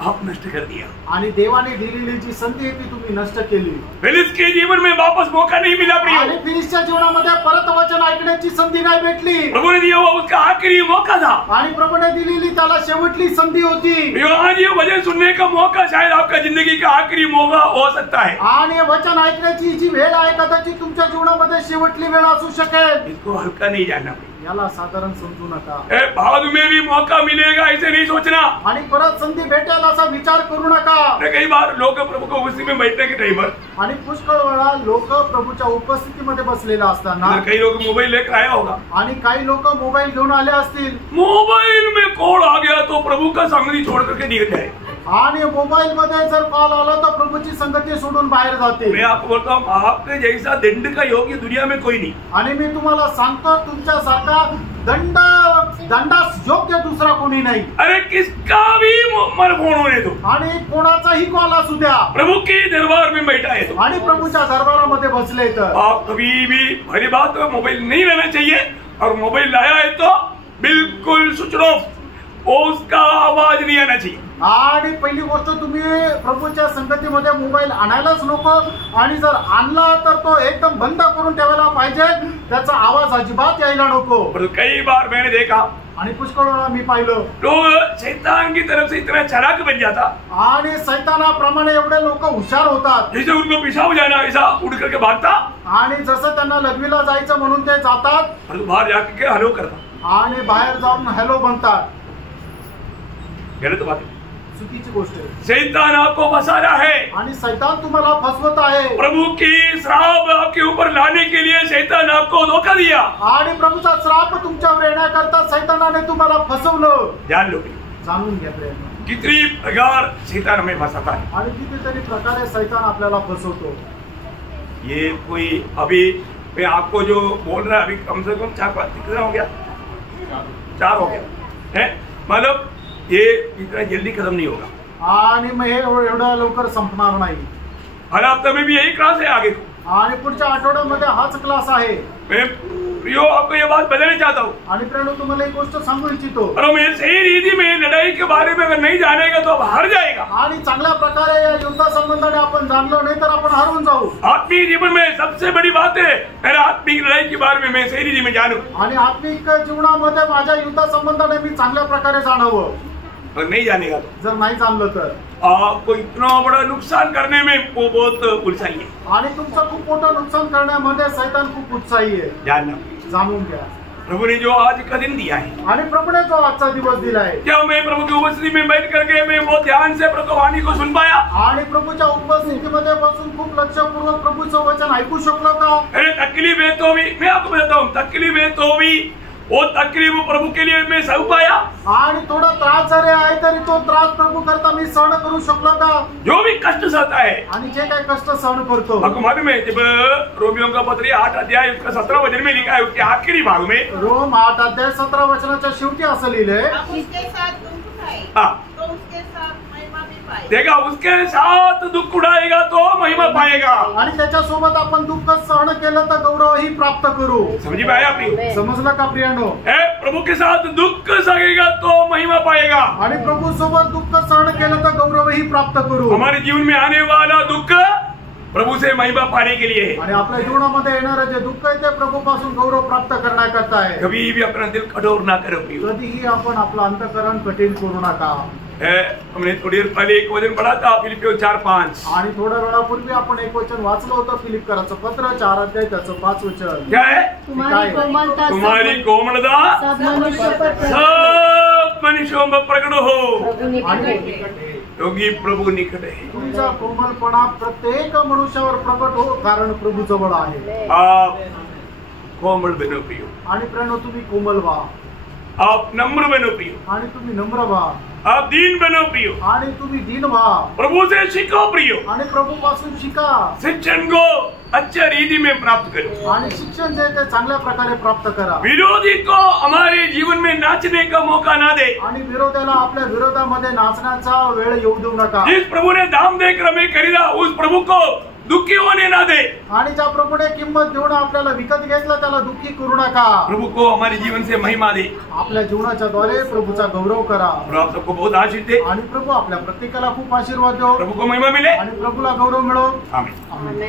आप नष्ट कर दिया आणि देवाने दिलेली जी संधी आहे ती तुम्ही नष्ट केली. फिलिस के जीवन में वापस मौका नहीं मिला प्रियो. आणि फिलिसच्या जीवनामध्ये परत वचन ऐकण्याची संधी नाही भेटली. प्रभु ने दिया हुआ उसका आखिरी मौका था. आणि प्रभूने दिलेली त्याला शेवटली संधी होती. आज ये वचन सुनने का मौका शायद आपका जिंदगी का आखिरी मौका हो सकता है. आणि वचन ऐकण्याची जी वेळ आहे कदाचित तुमच्या जीवनामध्ये शेवटली वेळ असू शकेल. इसको हल्का नहीं जाना. याला साधारण समजू नका. बाद में भी मौका मिलेगा ऐसे नहीं सोचना. आणि परत संधी भेटेल असा विचार करू नका. कई बार लोग प्रभु को उसी में बैठने के टाइम पर आणि पुष्कळ वेळा लोक प्रभूच्या उपस्थितीमध्ये बसलेला असताना कई लोग मोबाइल लेकर आया होगा. आणि काही लोक मोबाईल घेऊन आले असतील. मोबाइल में कॉल आ गया तो प्रभु का संगति छोड़ करके निकल जाए. आणि मोबाईल मध्ये जर कॉल आला तर प्रभूची संगती सोडून बाहेर जाते. मैं आपको बोलता हूँ आपके जैसा दंड का योग्य दुनिया में कोई नहीं. आणि मी तुम्हाला सांगतो तुमच्यासारखा दंडास योग्य दुसरा कोणी नाही. अरे किसका भी मन फोन होने दो. आणि कोणाचाही कॉल असू द्या. प्रभु के दरबार में बैठा है तो आणि प्रभूच्या दरबारामध्ये बसले तर आप कभी भी भली बात तो मोबाइल नहीं लेना चाहिए. और मोबाइल लाया है तो बिल्कुल स्विच ऑफ. उसका आवाज नहीं आना चाहिए. आणि पहिली गोष्ट तुम्ही प्रभूच्या संगतीमध्ये मोबाईल आणायलाच नको. आणि जर आणला तर तो एकदम बंद करून ठेवायला पाहिजे. त्याचा आवाज अजिबात यायला नको. कई बार मैंने देखा आणि पुष्कळ वेळा मी पाहिलं तो शैतान की तरफ से इतना चालाक बन जाता. आणि सैतानाप्रमाणे एवढे लोक हुशार होतात. जैसे उनको पेशाब जाना ऐसा उड़ करके भागता. आणि जसं त्यांना लघवीला जायचं म्हणून ते जातात. बाहर जाके हॅलो करता. आणि बाहेर जाऊन हॅलो म्हणतात. गलत बात है. चुकीची गोष्ट आहे. शैतान आपको फंसा रहा है. आणि सैतान तुम्हाला फसवत आहे. प्रभु की श्राप आपके ऊपर लाने के लिए शैतान आपको धोखा दिया. आणि प्रभूचा श्राप तुमच्यावर येण्याकरता सैतानाने तुम्हाला फसवलं. जान लो जाणून घ्या प्रयत्न. कितनी प्रकार शैतान हमें फंसाता है. आणि कितीतरी प्रकारे सैतान आपल्याला फसवतो. ये कोई अभी मैं आपको जो बोल रहा है अभी कम से कम 4-5 कितना हो गया 4 हो गया है. मतलब ये इतना जल्दी खत्म नहीं होगा. आणि मग हे एवढं लवकर संपणार नाही. हर हफ्ते में भी यही क्लास है आगे को. आणि पुढच्या आठवड्यामध्ये हाच क्लास आहे. मैं प्रियो आपको ये बात बताना चाहता हूँ. आणि प्रेरणा तुम्हाला एक गोष्ट सांगू इच्छितो. और मैं सही रीति में लड़ाई के बारे में अगर नहीं जानेगा तो आप हार जाएगा. आणि चांगल्या प्रकारे या युद्धा संबंधाने आपण जाणलो नाही तर आपण हरवून जाऊ. आत्मिक जीवन में सबसे बड़ी बात है मेरा आत्मिक लड़ाई के बारे में मैं सही रीति में जानू. आणि आत्मिक जीवनामध्ये माझ्या युद्धा संबंधाने मी चांगल्या प्रकारे जाणावं. अगर नहीं जानेगा तो जर नाही जाणलं तर आपको इतना बड़ा नुकसान करने में वो बहुत उत्साही है. आणि तुमचं खूप मोठं नुकसान करण्यामध्ये सैतान खूप उत्साही आहे. जानना जाणून घ्या. प्रभु ने जो आज का दिन दिया है आणि प्रभूने जो आजचा दिवस दिला आहे क्या मैं प्रभु की उपस्थिति में बैठ करके मैं वो ध्यान से प्रभु वाणी को सुन पाया. आणि प्रभूच्या उपस्थितीमध्ये बसून खूप लक्षपूर्वक प्रभूचं वचन ऐकू शकलो का. अरे तकलीफ है तो भी मैं आपको बताता हूँ तकलीफ है तो भी वो तकलीफ प्रभु के लिए मैं सहू पाया. आणि थोडा त्रास जरी आहे तरी तो त्रास प्रभू करता मी सहन करू शकलो का. जो भी कष्ट सहता है आणि जे काही कष्ट सहन करतो. आपको मालूम है जब रोमियो का पत्र 8 अध्याय उसका 17 वचन में लिखा है उसके आखिरी भाग में रोम 8 अध्याय 17 वचनाच्या शेवटी असं लिहिलंय. उसके साथ दुख उठाए हाँ. तो उसके साथ महिमा भी पाए. देखा उसके साथ दुख उठाएगा तो महिमा पाएगा. आणि त्याच्यासोबत आपण दुःख सहन केलं तर गौरवही प्राप्त करू. समझी में आया प्रिय. समजलं का प्रियानो. प्रभु के साथ दुख सहेगा तो महिमा पाएगा. आणि प्रभू सोबत दुःख सहन केलं तर गौरवही प्राप्त करू. हमारे जीवन में आने वाला दुख प्रभु से महिमा पाने के लिए. आणि आपल्या जीवनामध्ये येणारं जे दुःख आहे ते प्रभूपासून गौरव प्राप्त करण्याकरता आहे. कभी भी अपना दिल कठोर ना करो प्रिय. कधीही आपण आपलं अंतःकरण कठीण करू नका. हमने थोड़ी देर पहले एक वचन पढ़ा था फिलिपियों 4:5. आणि थोड्या वेळापूर्वी आपण एक वचन वाचलं होतं फिलिप्पियराचं पत्र 4 अध्याय त्याचं 5 वचन. क्या है. तुम्हारी कोमलता तुम्हारी कोमलता सब मनुष्यों पर सब मनुष्यों में प्रकट हो प्रभु निकट है. योगी प्रभु निकट है. तुमचा कोमलपणा प्रत्येक मनुष्यावर प्रकट हो कारण प्रभू जवळ आहे. आप कोमल बनो प्रियो. आणि प्रेरणा तुम्ही कोमल व्हा. आप नम्र बनो प्रियो. आणि तुम्ही नम्र व्हा. आप दीन बनो प्रियो. आणि तुम्ही दीन व्हा. प्रभु से सीखो प्रियो. आणि प्रभू पासून शिका. शिक्षण को अच्छा रीति में प्राप्त करो. आणि शिक्षण जे ते चांगल्या प्रकारे प्राप्त करा. विरोधी को हमारे जीवन में नाचने का मौका ना दे. आणि विरोधाला आपल्या विरोधामध्ये नाचण्याचा वेळ येऊ देऊ नका. जिस प्रभु ने दाम देकर हमें खरीदा उस प्रभु को दुखी होने ना दे। आणि ज्या प्रभूने किंमत देऊन आपल्याला विकत घेतलं त्याला दुःखी करू नका। प्रभु को हमारे जीवन से महिमा दे। आपल्या जीवनाच्या द्वारे प्रभूचा गौरव करा। प्रभु आप सबको बहुत आशीष दे। आणि प्रभू आपल्या प्रत्येकाला खूप आशीर्वाद देव। प्रभु को महिमा मिले आणि प्रभूला गौरव मिळो। आमीन।